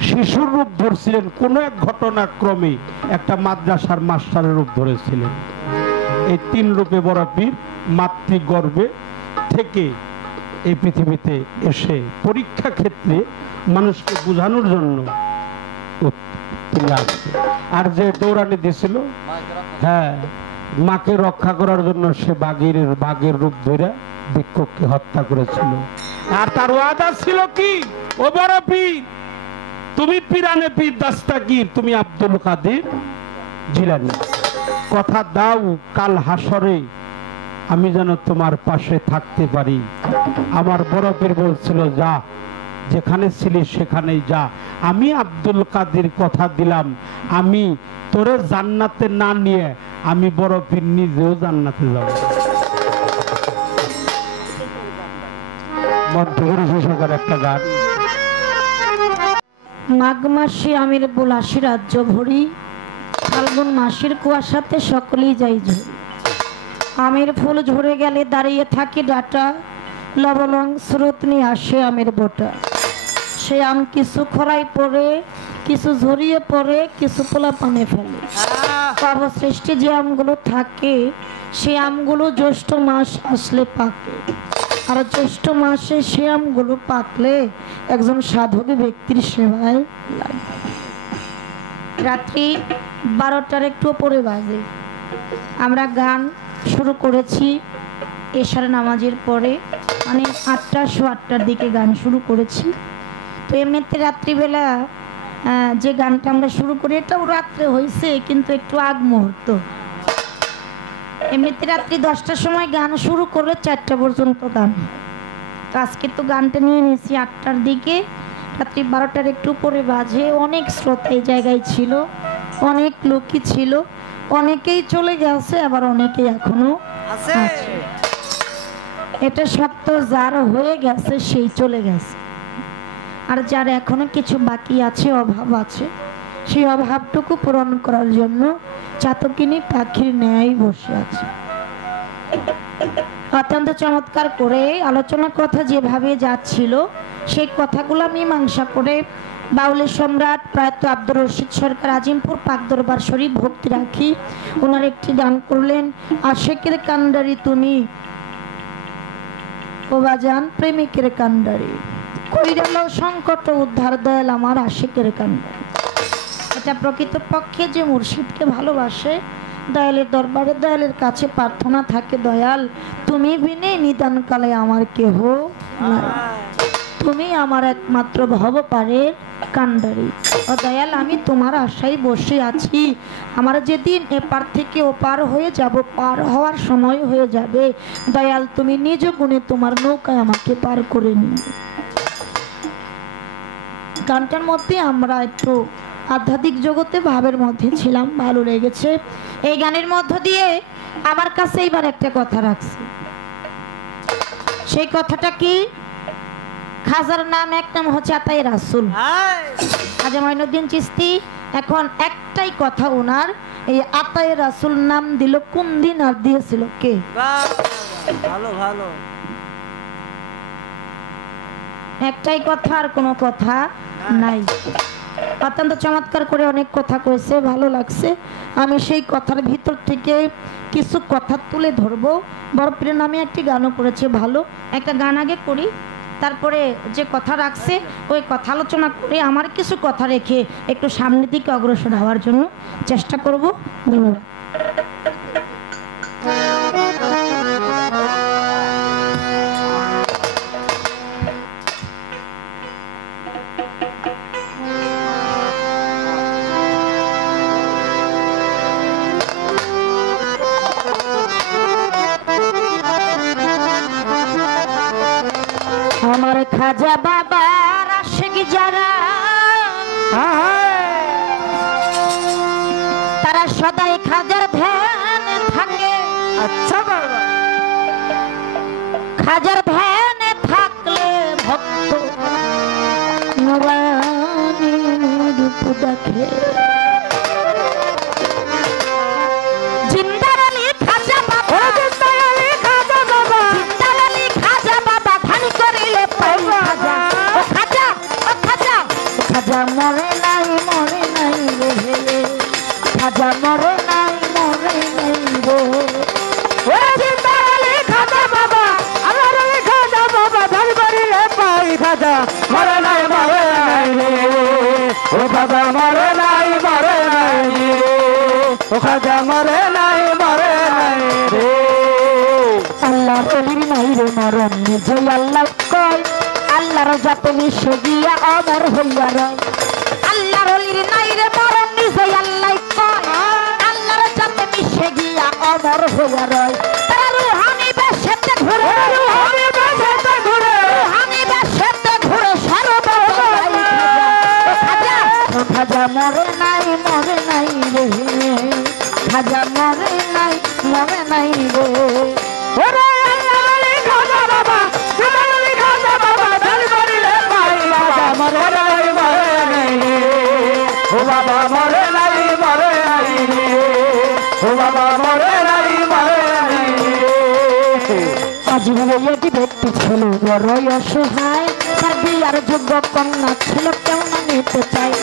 শিশুর রূপ ধরছিলেন, কোন এক ঘটনাক্রমে একটা মাদ্রাসার মাস্টারের রূপ ধরেছিলেন। এই তিন রূপে বরপীর মাতৃগর্ভে থেকে এই পৃথিবীতে এসে পরীক্ষা ক্ষেত্রে মানুষকে বোঝানোর জন্য আর যে দৌড়ানি দিছিল, হ্যাঁ মাকে রক্ষা করার জন্য সে বাঘের রূপ ধরে ভিক্ষুককে হত্যা করেছিল। আর তার ওয়াদা ছিল কি, ও বরপীর তুমি পিরানে পীর দাস্তাগীর, তুমি আব্দুল কাদের জিলানী, কথা দাও কাল হাসরে আমি যেন তোমার পাশে থাকতে পারি। আমার বরপীর বলছিল, যা যেখানে ছিলি সেখানেই যা, আমি আব্দুল কাদের কথা দিলাম, আমি তোরে জান্নাতে না নিয়ে আমি বরপীর নিজেও জান্নাতে যাব। একটা গান, মাঘ মাসে আমের বোলাসি রাজ্য ভরি, ফাল্গুন মাসের কুয়াশাতে সকলেই যাই ঝরি। আমের ফুল ঝরে গেলে দাঁড়িয়ে থাকে ডাটা, লবলং স্রোত নিয়ে আসে আমের বোটা। সে আম কিছু খরাই পড়ে, কিছু ঝরিয়ে পড়ে, কিছু পোলা পানে ফেলে। সর্বশ্রেষ্ঠী যে আমগুলো থাকে সে আমগুলো জ্যৈষ্ঠ মাস আসলে পাকে, আর জ্যৈষ্ঠ মাসে সে আমগুলো পাকলে একজন সাধক ব্যক্তির সেবায় লাগে। রাত্রি 12টার একটু পরে বাজে, আমরা গান শুরু করেছি এশার নামাজের পরে, মানে 8টা 8:15টার দিকে গান শুরু করেছি। তো এমনিতে রাত্রিবেলা যে গানটা আমরা শুরু করি এটাও রাত্রে হয়েছে, কিন্তু একটু আগ মুহূর্ত। এমনিতে রাত্রি 10টার সময় গান শুরু করলে 4টা পর্যন্ত গান হয়। তো আজকে তো গানটা নিয়ে নিয়েছি 8টার দিকে, রাত্রি 12টার একটু পরে বাজে। অনেক শ্রোতা এই জায়গায় ছিল, অনেক লোকই ছিল, অনেকেই চলে গেছে, আবার অনেকেই এখনো আছে। এটা সত্য, যার হয়ে গেছে সেই চলে গেছে, আর যার এখনো কিছু বাকি আছে, অভাব আছে, সেই অভাবটুকু পূরণ করার জন্য চাতকিনী পাখির ন্যায় বসে আছে। অত্যন্ত চমৎকার করে আলোচনা কথা যেভাবে যাচ্ছিল সেই কথাগুলো মীমাংসা করে বাউলের সম্রাট প্রয়াত আব্দুর রশিদ সরকার আজিমপুর পাক দরবার শরীফ ভক্তি রাখি ওনার একটি গান করলেন, আশেকের কান্ডারি তুমি ও বাজান প্রেমিকের কান্ডারি, কইরাল সংকট উদ্ধার দয়াল আমার আশেকের কান্ডারি। এটা প্রকৃত পক্ষে যে মুর্শিদকে ভালোবাসে, দয়ালের দরবারে দয়ালের কাছে প্রার্থনা থাকে, দয়াল তুমি বিনে নিদান কালে আমার কেহ নাই, তুমি আমার একমাত্র ভবপারের কান্ডারি। ও দয়াল আমি তোমার আশায় বসে আছি, আমার যেদিন এপার থেকে ওপার হয়ে যাব, পার হওয়ার সময় হয়ে যাবে, দয়াল তুমি নিজ গুণে তোমার নৌকায় আমাকে পার করে নিয়ে। গানটার মধ্যে আমরা একটু আধ্যাত্মিক জগতে ভাবের মধ্যে ছিলাম, ভালো লেগেছে। এই গানের মধ্য দিয়ে আমার কাছে এইবার একটা কথা রাখছি, সেই কথাটা কি? খাজার নাম এক নাম হচ্ছে আতায়ে রাসূল খাজা মাইনুদ্দিন চিশতি। এখন একটাই কথা ওনার, এই আতায়ে রাসূল নাম দিল কোন দিন আর দিয়েছিল কে? ভালো ভালো, একটাই কথা, আর কোনো কথা নাই। অত্যন্ত চমৎকার করে অনেক কথা কইছে, ভালো লাগছে। আমি সেই কথার ভিতর থেকে কিছু কথা তুলে ধরবো। বরপীরের নামে একটি গানও করেছে, ভালো একটা গান আগে করি, তারপরে যে কথা রাখছে ওই কথা আলোচনা করে আমার কিছু কথা রেখে একটু সামনের দিকে অগ্রসর হওয়ার জন্য চেষ্টা করব। ধন্যবাদ। আমার খাজা বাবার আশিক যারা, তারা সদাই খাজার ধ্যান থাকে। আচ্ছা বাবা, খাজার ধ্যানে থাকলে ভক্ত নুরানি রূপ দেখে। জিন্দার আলী খাজা বাবা, খাজা মরে নাই মরে নাই রে, খাজা মরে নাই মরে নাই রে। ও জিন্দার আলী খাজা বাবা, আমার আলী খাজা বাবা ধরবারি রে পাই, খাজা মরে নাই মরে নাই রে, ও বাবা মরে নাই মরে নাই রে, ও খাজা মরে নাই মরে নাই রে। আল্লাহর অলির নাই রে মরণ, নিজে আল্লাহ কয়, আল্লাহর যাতে মিশে গিয়া অমর হইয়া রয়। আল্লাহর অলির নাই রে মরণ, নিজে আল্লাহ কয়, আল্লাহর যাতে মিশে গিয়া অমর হইয়া রয়। তারা রুহানি বেশেতে ঘুরে, রুহানি বেশেতে ঘুরে, রুহানি বেশেতে ঘুরে সর্বদাই খাজা। খাজা মরে নাই মরে নাই রে, খাজা মরে নাই মরে নাই রে। ওরে আল্লাহর অলি খাজা বাবা, মরে নাই মরে নাই রে, ও বাবা মরে নাই মরে নাই রে, ও বাবা মরে নাই মরে নাই রে। আজ একটি ব্যক্তি ছিল বড়ই অসহায়, তার বিয়া বিয়ার যোগ্য কন্যা ছিল কেউ না নিতে চায়।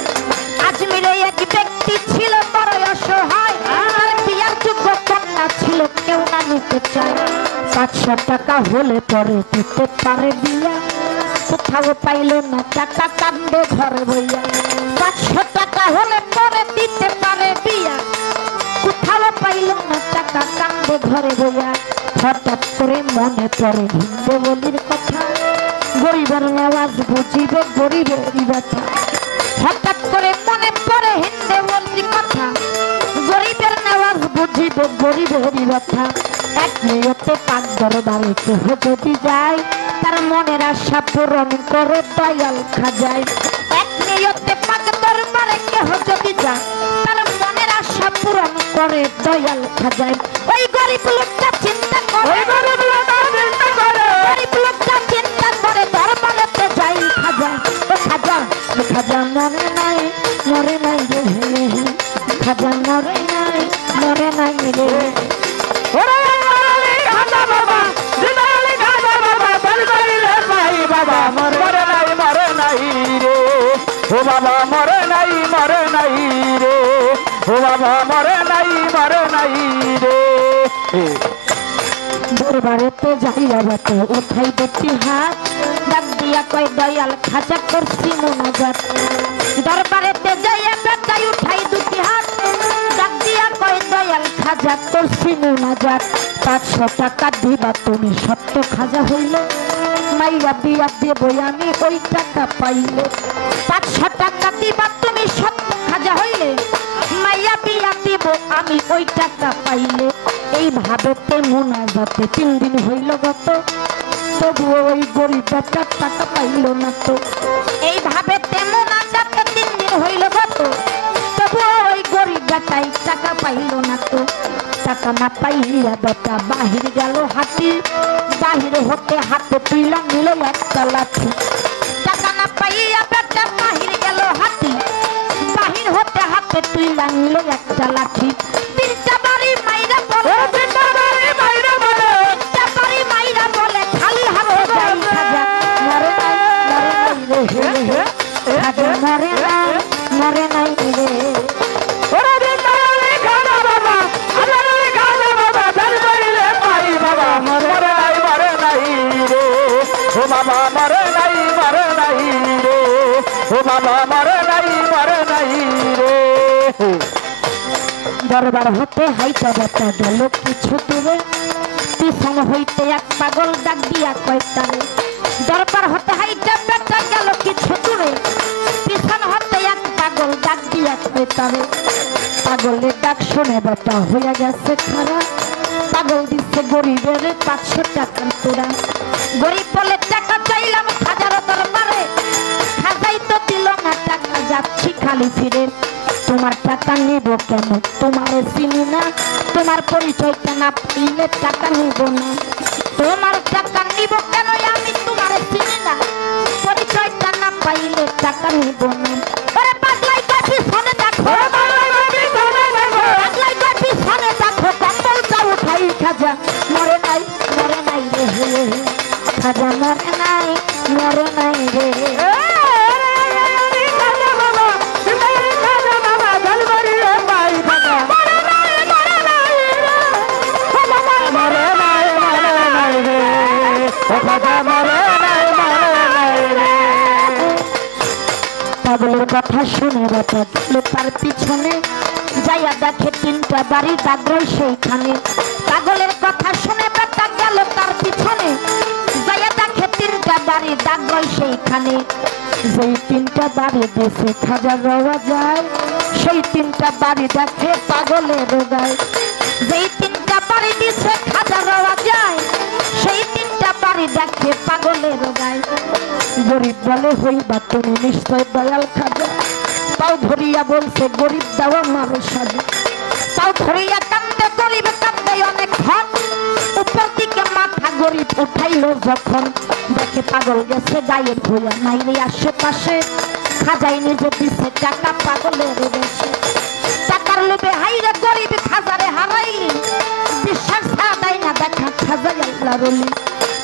আজমিরে এক ব্যক্তি ছিল বড় অসহায়, আর বিয়ার যোগ্য কন্যা ছিল কেউ না নিতে চায়। 500 টাকা হলে পরে দিতে পারে বিয়া, কোথাও পাইল না টাকা কান্দে ঘরে বইয়া। 500 টাকা হলে পরে দিতে পারে বিয়া, কোথাও পাইল না টাকা কান্দে ঘরে বইয়া। হঠাৎ করে মনে পড়ে হিন্দু বলির কথা, গরিবের আওয়াজ বুঝিবে গরিবের ব্যথা। হঠাৎ করে মনে পড়ে হিন্দু বলির কথা, গরিবের আওয়াজ বুঝিবে গরিবের ব্যথা। এক নিয়তে পাক দরবারে কেহ যদি যায়, তার মনের আশা পূরণ করে দয়াল খাজায়। এক নিয়তে পাক দরবারে কেহ যদি যায়, তার মনের আশা পূরণ করে দয়াল খাজায়। ওই গরিব লোকটা চিন্তা করে, গরিব লোকটা চিন্তা করে দরবারেতে যাই খাজা। ও খাজা, খাজা মরে নাই রে, খাজা মরে নাই রে। ও বাবা মরে নাই রে, ও বাবা মরে নাই রে। দরবারেতে যাইয়া বাতে উঠাই দেখি হাত, ডাক দিয়া কয় দয়াল খাজা করছি মোনাজাত। দরবারেতে যাইয়া বেটাই উঠাই দুটি হাত, ডাক দিয়া কয় দয়াল খাজা করছি মোনাজাত। 500 টাকা দিবা তুমি সত্য খাজা হইল, মাইয়া বিয়া দেব আমি ওই টাকা পাইলে। 500 টাকা দিবা তুমি সত্য খাজা হইলে, মাইয়া বিয়া দেব আমি ওই টাকা পাইলে। এইভাবে মোনাজাতে 3 দিন হইল গত, তবুও ওই গরিব বেটা টাকা পাইল না তো। এইভাবে মোনাজাতে 3 দিন হইল গত, তবুও ওই গরিব বেটাই টাকা পাইল না তো। টাকা না পাইয়া বেটা বাহির গেল হাতি, বাহির হতে হাতে তুইলা নিল একটা লাঠি। টাকা না পাইয়া বেটা বাহির গেল হাতি, বাহির হতে হাতে তুইলা নিল একটা লাঠি। 3টা বাড়ি মাইরা বলে, 3টা বাড়ি মাইরা বলে খালি হাতে যাই খাজা মরে নাই রে, খাজা মরে নাই রে। ও বাবা মরে নাই রে, ও বাবা মরে নাই রে। দরবার হতে হাইটা বেটা গেল কিছু দূরে, পিছন হইতে এক পাগল ডাক দিয়া কয়তারে। দরবার হতে হাইটা বেটা গেল কিছু দূরে, পিছন হতে এক পাগল ডাক দিয়া কয়তারে। পাগলের ডাক শুনে বেটা হইয়া গেছে খারাপ, পাগল দিচ্ছে গরিবের 500 টাকার তোরা। গরিব বলে টাকা চাইলাম খাজার দরবারে, খাজাই তো দিল না টাকা, যাচ্ছি খালি ফিরে। তোমার টাকা নিব কেন তোমারে চিনি না, তোমার পরিচয়টা না পাইলে টাকা নিব না। তোমার টাকা নিব কেন আমি তোমারে চিনি না, পরিচয়টা না পাইলে টাকা নিব না। ওরে পাগলাই কয় পিছনে দেখো, পাগলাই কয় পিছনে দেখো, কম্বলটা উঠাই খাজা মরে নাই রে, খাজা মরে নাই রে। পাগলের কথা শুনে বেটা গেল তার পিছনে, যাইয়া দেখে 3টা বাড়ি দাগ্রই সেইখানে। পাগলের কথা শুনে বেটা গেল তার পিছনে, যাইয়া দেখে 3টা বাড়ি দাগ্রই সেইখানে। যেই 3টা বাড়ি দেশে খাজা রওয়া যায়, সেই 3টা বাড়ি দেখে পাগলের গায়। যেই 3টা বাড়ি দিছে খাজা রওয়া যায়, সেই 3টা বাড়ি দেখে পাগলের গায়। গরিব বলে হইবা তুমি নিশ্চয় দয়াল খাজা, পাও ধরিয়া বলছে গরিব দেওয়া মারো সাজা। পাও ধরিয়া কান্দে গরিব কান্দে অনেক ক্ষণ, উপর দিকে মাথা গরিব উঠাইল যখন, দেখে পাগল গেছে গায়ের ভুয়া নাই রে আশেপাশে। খাজাই নিজে দিছে টাকা পাগলের বেশে, টাকার লোভে হাইরে গরিব খাজারে হারাইলি, বিশ্বাস ছাড়াই না দেখা খাজাই আল্লাহ বলি।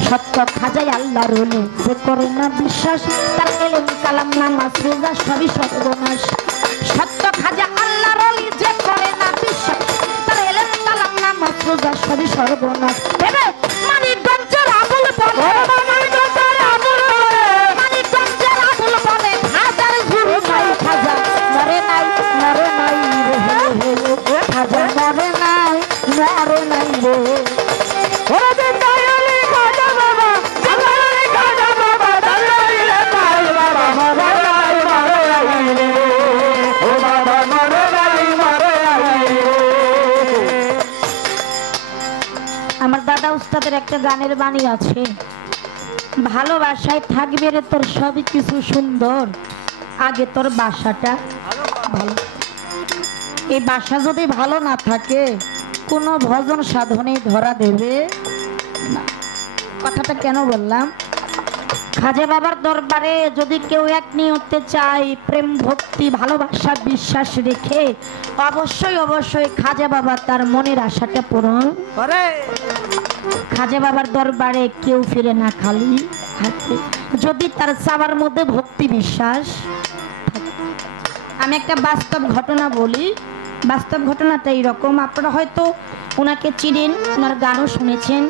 সত্য খাজাই আল্লাহর হলে যে করে না বিশ্বাস তার এলেম কালাম নামাজ রোজা সবই সর্বনাশ। সত্য খাজা আল্লাহর হলে যে করে না বিশ্বাস তার এলেম কালাম নামাজ রোজা সবই সর্বনাশ। এবার মানিকগঞ্জের আবুল বলে, মানিকগঞ্জের আবুল বলে খাজার গুরু নাই, খাজা মরে নাই মরে নাই রে, খাজা মরে নাই মরে নাই রে। আমার দাদা উস্তাদের একটা গানের বাণী আছে, ভালোবাসায় থাকবে রে তোর সবই কিছু সুন্দর, আগে তোর বাসাটা ভালো। এই বাসা যদি ভালো না থাকে কোনো ভজন সাধনে ধরা দেবে না। কথাটা কেন বললাম, খাজা বাবার দরবারে যদি কেউ এক নিয়তে চায় প্রেম ভক্তি ভালোবাসা বিশ্বাস রেখে অবশ্যই অবশ্যই খাজা বাবা তার মনের আশাটা পূরণ করে। খাজা বাবার দরবারে কেউ ফিরে না খালি হাতে, যদি তার চাওয়ার মধ্যে ভক্তি বিশ্বাস থাকে। আমি একটা বাস্তব ঘটনা বলি, বাস্তব ঘটনাটা এইরকম, আপনারা হয়তো ওনাকে চিনেন, ওনার গানও শুনেছেন।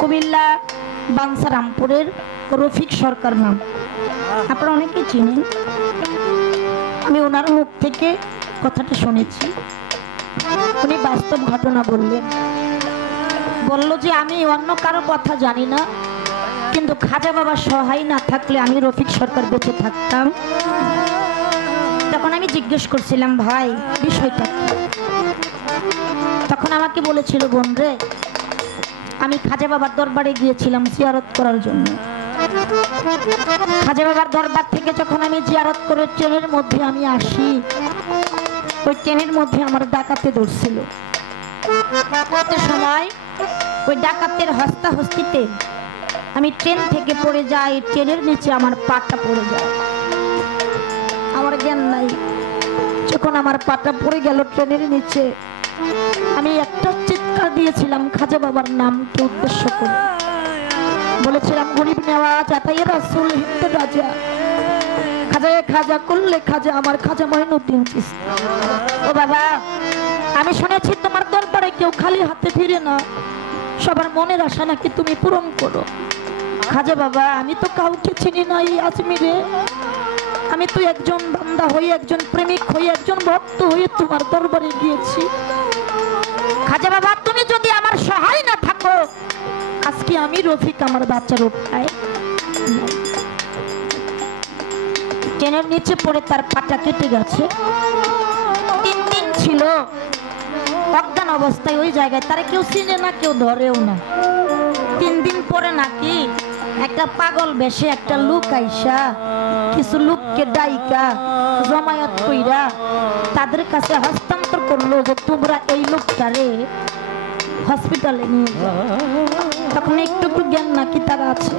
কুমিল্লা বাঞ্ছারামপুরের রফিক সরকার নাম আপনারা অনেকেই চিনেন। আমি ওনার মুখ থেকে কথাটা শুনেছি। উনি বাস্তব ঘটনা বললেন, বলল যে আমি অন্য কারো কথা জানি না, কিন্তু খাজা বাবা সহায় না থাকলে আমি রফিক সরকার বেঁচে থাকতাম। তখন আমি জিজ্ঞেস করছিলাম ভাই বিষয়টা কি? তখন আমাকে বলেছিল বোন রে, আমি খাজা বাবার দরবারে গিয়েছিলাম জিয়ারত করার জন্য। খাজা বাবার দরবার থেকে যখন আমি জিয়ারত করে ট্রেনের মধ্যে আমি আসি, ওই ট্রেনের মধ্যে আমার ডাকাতে ধরছিল। একটা সময় ওই ডাকাতের হস্তাহস্তিতে আমি ট্রেন থেকে পড়ে যাই, ট্রেনের নিচে আমার পাটা পড়ে যায়। আমার জ্ঞান নাই, যখন আমার পাটা পড়ে গেল ট্রেনের নিচে, আমি একটা চিৎকার দিয়েছিলাম খাজা বাবার নামকে উদ্দেশ্য করে, বলেছিলাম গরিব নেওয়াজ আতায়ে রাসূল হিন্দ রাজা, খাজায়ে খাজা করলে খাজা আমার খাজা মঈনুদ্দিন চিশতি। ও বাবা, আমি শুনেছি তোমার দরবারে কেউ খালি হাতে ফিরে না, সবার মনের আশা নাকি তুমি পূরণ করো। খাজা বাবা, আমি তো কাউকে চিনি না এই আজমিরে, আমি তো একজন বান্দা হয়ে, একজন প্রেমিক হয়ে, একজন ভক্ত হয়ে তোমার দরবারে গিয়েছি। খাজা বাবা, তুমি যদি আমার সহায় না থাকো, আজকে আমি রফিক আমার বাচ্চার উঠায় ট্রেনের নিচে পড়ে তার পাটা কেটে গেছে। 3 দিন ছিল অজ্ঞান অবস্থায় ওই জায়গায়, তারা কেউ চিনে না, কেউ ধরেও না। 3 দিন পরে নাকি একটা পাগল বেশে একটা লোক আইসা কিছু লোককে ডাইকা জমায়েত কইরা তাদের কাছে হস্তান্তর করলো যে তোমরা এই লোকটারে হসপিটালে নিয়ে যাও। তখন একটু একটু জ্ঞান নাকি তারা আছে।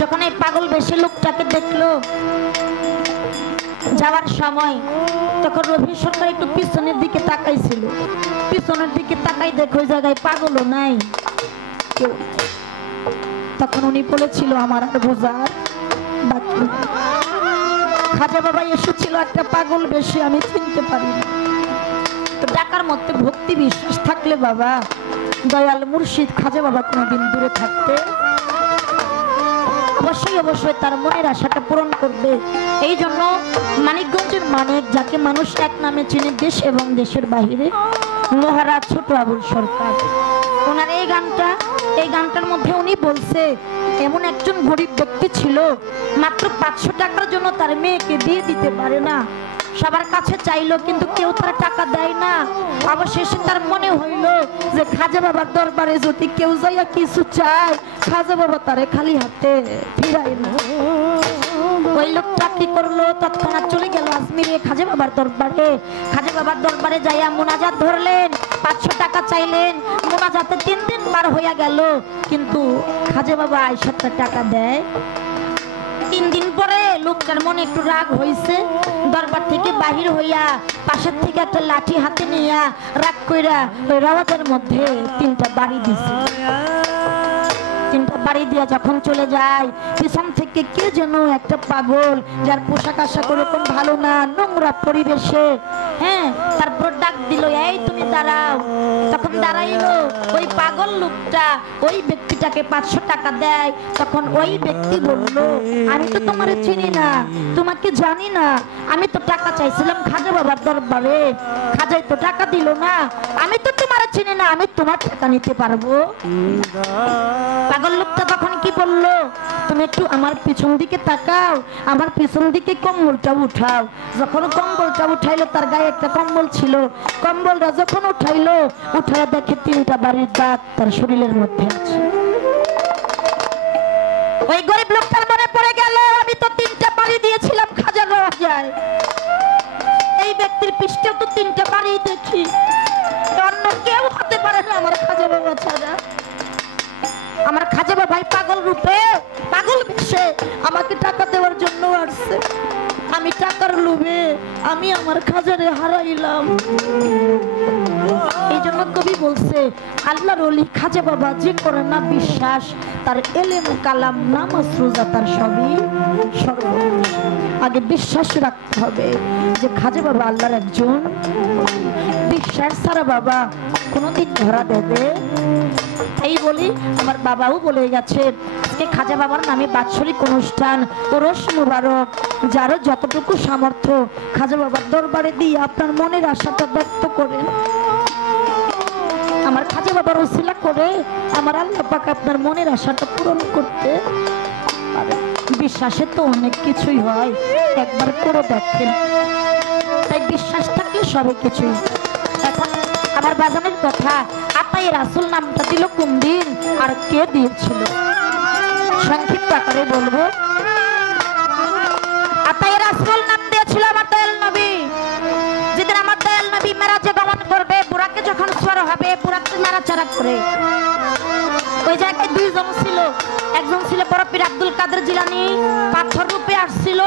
যখন এই পাগল বেশি লোকটাকে দেখলো যাওয়ার সময়, তখন রফি সরকার একটু পিছনের দিকে তাকাইছিল। পিছনের দিকে তাকাই দেখো ওই জায়গায় পাগলও নাই, কেউ নাই। তখন উনি বলেছিল আমার আর বোঝার বাকি নেই। খাজা বাবা এসেছিল একটা পাগল বেশি, আমি চিনতে পারি না। তো ডাকার মধ্যে ভক্তি বিশ্বাস থাকলে বাবা, দয়াল মুর্শিদ খাজা বাবা কোনোদিন দূরে থাকতে অবশ্যই অবশ্যই তার মনের আশাটা পূরণ করবে। এই জন্য মানিকগঞ্জের মানিক, যাকে মানুষ এক নামে চিনে দেশ এবং দেশের বাহিরে, মহারাজ ছোট আবুল সরকার, ওনার এই গানটার মধ্যে উনি বলছে এমন একজন গরিব ব্যক্তি ছিল, মাত্র 500 টাকার জন্য তার মেয়েকে বিয়ে দিতে পারে না। সবার কাছে চাইলো কিন্তু কেউ তার টাকা দেয় না। অবশেষে তার মনে হইল যে খাজা বাবার দরবারে যদি কেউ যাইয়া কিছু চায়, খাজা বাবা তারে খালি হাতে ফিরাই না। ওই লোকটা কি করলো, তৎক্ষণাৎ চলে গেল আজমিরে খাজা বাবার দরবারে। খাজা বাবার দরবারে যাইয়া মোনাজাত ধরলেন, 500 টাকা চাইলেন। মোনাজাতে 3 দিন বার হইয়া গেল, কিন্তু খাজা বাবা আইসাটা টাকা দেয়। 3 দিন পরে লোকটার মনে একটু রাগ হইছে, দরবার থেকে বাহির হইয়া পাশের থেকে একটা লাঠি হাতে নিয়া রাগ কইরা ওই রাওয়াজের মধ্যে 3টা বাড়ি দিছে। বাড়ি দিয়ে যখন চলে যায়, পিছন থেকে কে যেন একটা পাগল, যার পোশাক আশাক ওরকম ভালো না, নোংরা পরিবেশে, হ্যাঁ, তারপর ডাক দিল, এই তুমি দাঁড়াও। তখন দাঁড়াইলো ওই পাগল লোকটা, ওই ব্যক্তিটাকে 500 টাকা দেয়। তখন ওই ব্যক্তি বলল, আমি তো তোমারে চিনি না, তোমাকে জানি না, আমি তো টাকা চাইছিলাম খাজা বাবার দরবারে, খাজাই তো টাকা দিল না, আমি তো তোমারে চিনি না, আমি তোমার টাকা নিতে পারবো? পাগল লোকটা তখন কি বললো, তুমি একটু আমার পিছন দিকে তাকাও, আমার পিছন দিকে কম্বলটা উঠাও। যখন কম্বলটা উঠাইলো, তার গায়ে একটা কম্বল ছিল, কম্বলটা যখন উঠাইলো, উঠায় দেখে 3টা বাড়ির দাগ তার শরীরের মধ্যে আছে। ওই গরিব লোকটার মনে পড়ে গেল, আমি তো 3টা বাড়ি দিয়েছিলাম খাজা রাজায়, এই ব্যক্তির পৃষ্ঠে তো 3টা বাড়ি দেখি, অন্য কেউ হতে পারে না আমার খাজা বাবা ছাড়া। আমার খাজা বাবাই পাগল রূপে, পাগল বেশে আমাকে টাকা দেওয়ার জন্য আসছে, আমি টাকার লোভে আমি আমার খাজারে হারাইলাম। এই জন্য কবি বলছে, আল্লাহর ওলি খাজা বাবা যে করে না বিশ্বাস, তার এলেম কালাম নামাজ রোজা তার সবই সর্বনাশ। আগে বিশ্বাস রাখতে হবে যে খাজা বাবা আল্লাহর একজন, বিশ্বাস ছাড়া বাবা কোনোদিন ধরা দেবে। তাই বলি, আমার বাবাও বলে গেছে, আজকে খাজা বাবার নামে বাৎসরিক অনুষ্ঠান, ওরস মুবারক, যারও যতটুকু সামর্থ্য খাজা বাবার দরবারে দিয়ে আপনার মনের আশাটা ব্যক্ত করেন। আমার খাজা বাবার ওসিলা করে আমার আল্লাহ পাক আপনার মনের আশাটা পূরণ করতে পারে। বিশ্বাসে তো অনেক কিছুই হয়, একবার করে দেখেন। তাই বিশ্বাস থাকলে সবে কিছুই। এখন আমার বাজানের কথা, আতাই রাসূল নামটা দিল কোন দিন আর কে দিয়েছিল, সংক্ষিপ্ত আকারে বলবো। আতাই রাসূল নাম দিয়েছিল আমার দয়াল নবী। যেদিন আমার দয়াল নবী মেরাজে গমন করবে, বুরাকে যখন সওয়ার হবে, বুরাকে নাড়াচাড়া করে, ওই জায়গায় 2 জন ছিল। একজন ছিল বড় পীর আব্দুল কাদের জিলানী, পাথর রূপে আসছিল।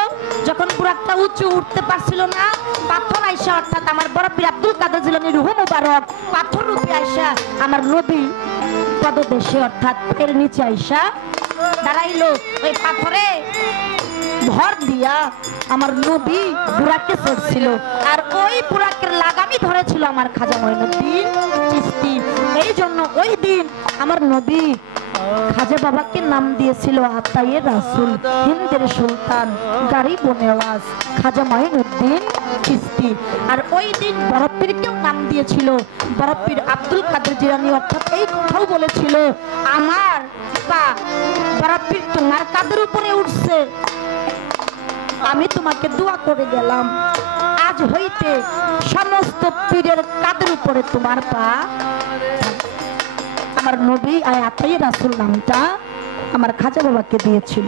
যখন বুরাকটা উঁচু উঠতে পারছিল না, পাথর আইসা, অর্থাৎ আমার বড় পীর আব্দুল কাদের জিলানী রূহ মুবারক পাথর রূপে আইসা আমার নবী পদদেশে, অর্থাৎ এর নিচে আইসা দাঁড়াইলো। ওই পাথরে ভর দিয়া আমার নবী বুরাকে চড়ছিল, আর ওই বুরাকের লাগামই ধরেছিল আমার খাজা মঈনুদ্দিন চিশতি। এই জন্য ওই দিন আমার নবী খাজা বাবাকে নাম দিয়েছিল আতায়ে রাসূল, হিন্দের সুলতান, গারিব নেওয়াজ খাজা মঈনুদ্দিন চিশতি। আর ওই দিন বড় পীরকেও নাম দিয়েছিল বড় পীর আব্দুল কাদের জিলানী, অর্থাৎ এই কথাও বলেছিল, আমার পা বড় পীর তোমার কাদের উপরে উঠছে, আমি তোমাকে দোয়া করে গেলাম, আজ হইতে সমস্ত পীরের কাদের উপরে তোমার পা। আমার নবী আতায়ে রাসূল নামটা আমার খাজা বাবাকে দিয়েছিল।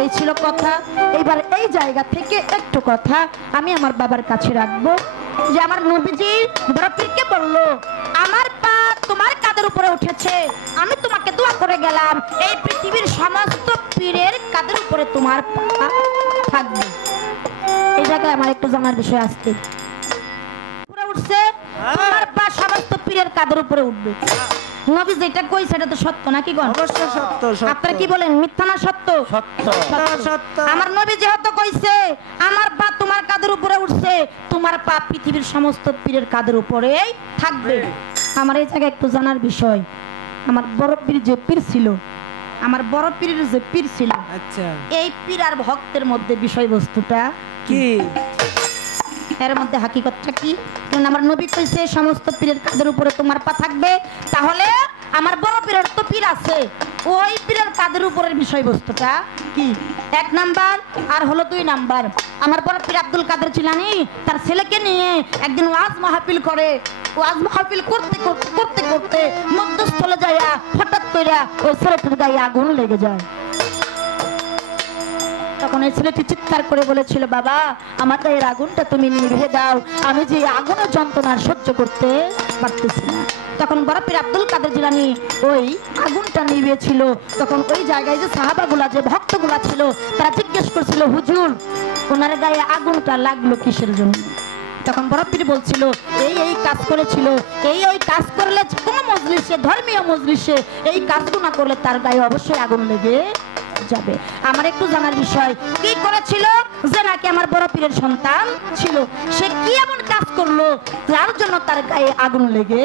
এই ছিল কথা। এইবার এই জায়গা থেকে একটু কথা আমি আমার বাবার কাছে রাখবো, যে আমার নবীজি বড় পীরকে বলল, আমার পা তোমার কাদের উপরে উঠেছে, আমি তোমাকে দোয়া করে গেলাম, এই পৃথিবীর সমস্ত পীরের কাদের উপরে তোমার পা থাকবে। এই জায়গায় আমার একটু জানার বিষয় আসছে, উপরে উঠছে, তোমার পা সমস্ত পীরের কাদের উপরে উঠবে। নবী যেটা কইছে সেটা তো সত্য নাকি গণ? অবশ্যই সত্য। আপনারা কি বলেন, মিথ্যা না সত্য? সত্য সত্য। আমার নবী যেহেতু কইছে আমার পা তোমার কাদের উপরে উঠছে, তোমার পা পৃথিবীর সমস্ত পীরের কাদের উপরেই থাকবে। আমার এই জায়গায় একটু জানার বিষয়, আমার বড় পীর যে পীর ছিল, আমার বড় পীরের যে পীর ছিল, আচ্ছা, এই পীর আর ভক্তের মধ্যে বিষয়বস্তুটা কি? এর মধ্যে হাকিকতটা কি? কারণ আমার নবী কইছে সমস্ত পীরের কাদের উপরে তোমার পা থাকবে, তাহলে আমার বড় পীরের তো পীর আছে, ওই পীরের কাদের উপরের বিষয়বস্তুটা কি? 1 নাম্বার আর হলো 2 নাম্বার। আমার বড় পীর আব্দুল কাদের জিলানী তার ছেলেকে নিয়ে একদিন ওয়াজ মাহফিল করে, ওয়াজ মাহফিল করতে করতে করতে করতে মধ্যস্থলে যায়, হঠাৎ কইরা ওই ছেলেটির গায়ে আগুন লেগে যায়। তখন এই ছেলেটি চিৎকার করে বলেছিল, বাবা আমার গায়ের আগুনটা তুমি নিভিয়ে দাও, আমি যে আগুনের যন্ত্রণা সহ্য করতে পারতেছি না। তখন বড় পীর আব্দুল কাদের জিলানী ওই আগুনটা নিভিয়েছিল। তখন ওই জায়গায় যে সাহাবাগুলা, যে ভক্তগুলা ছিল, তারা জিজ্ঞেস করছিল, হুজুর ওনার গায়ে আগুনটা লাগলো কিসের জন্য? তখন বড় পীর বলছিল, এই কাজ করেছিল, এই কাজ করলে কোনো মজলিসে, ধর্মীয় মজলিসে এই কাজগুলো না করলে তার গায়ে অবশ্যই আগুন লেগে যাবে। আমার একটু জানার বিষয়, কি করেছিল যে নাকি আমার বড় পীরের সন্তান ছিল, সে কি এমন কাজ করলো যার জন্য তার গায়ে আগুন লেগে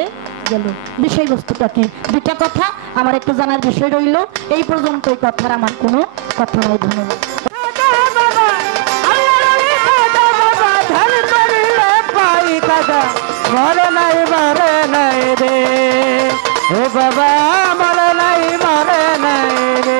গেল? বিষয়বস্তুটা কি? দুটা কথা আমার একটু জানার বিষয় রইল। এই পর্যন্ত এই কথার আমার কোনো কথা নাই। ধন্যবাদ। মরে নাই মরে নাই রে ও বাবা, মরে নাই মরে নাই রে।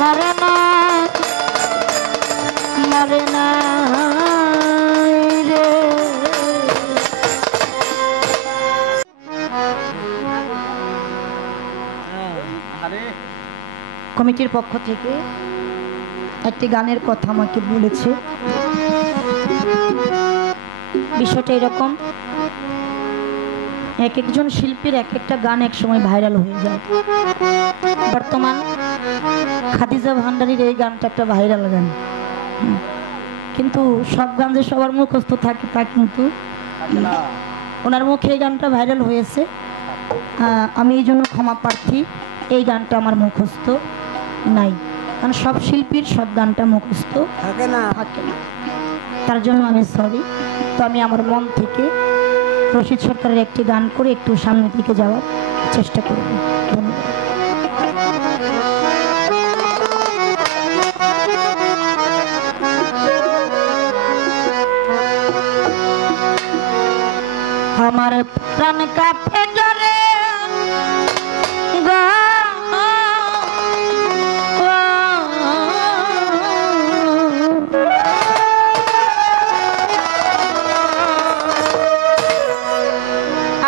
মরে না মরে না রে। কমিটির পক্ষ থেকে একটি গানের কথা আমাকে বলেছে। বিষয়টা এরকম, এক একজন শিল্পীর এক একটা গান এক সময় ভাইরাল হয়ে যায়। বর্তমান খাদিজা ভান্ডারীর এই গানটা একটা ভাইরাল গান, কিন্তু সব গান যে সবার মুখস্থ থাকে তা কিন্তু ওনার মুখে এই গানটা ভাইরাল হয়েছে। আমি এই জন্য ক্ষমা প্রার্থী, এই গানটা আমার মুখস্থ নাই, কারণ সব শিল্পীর সব গানটা মুখস্থ থাকে না, তার জন্য আমি সরি। তো আমি আমার মন থেকে রশিদ সরকারের একটি গান করে একটু সামনের দিকে যাওয়ার চেষ্টা করব। ধন্যবাদ। আমার প্রাণ কাঁপে ডরে গো,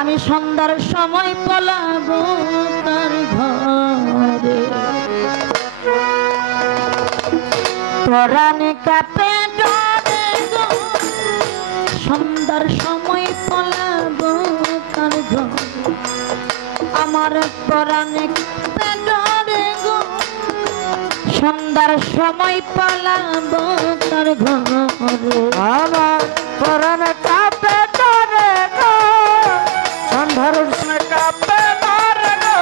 আমি সন্ধ্যার সময় পলাবো তার ঘরে, প্রাণ কাঁপে ডরে গো, সন্ধ্যার সময় পলাবো তার ঘরে, আমার প্রাণ কাঁপে ডরে গো, সন্ধ্যার সময় পলাবো তার ঘরে, আমার প্রাণ কাঁপে ডরে গো, সন্ধ্যার সময় কাঁপে ডরে গো,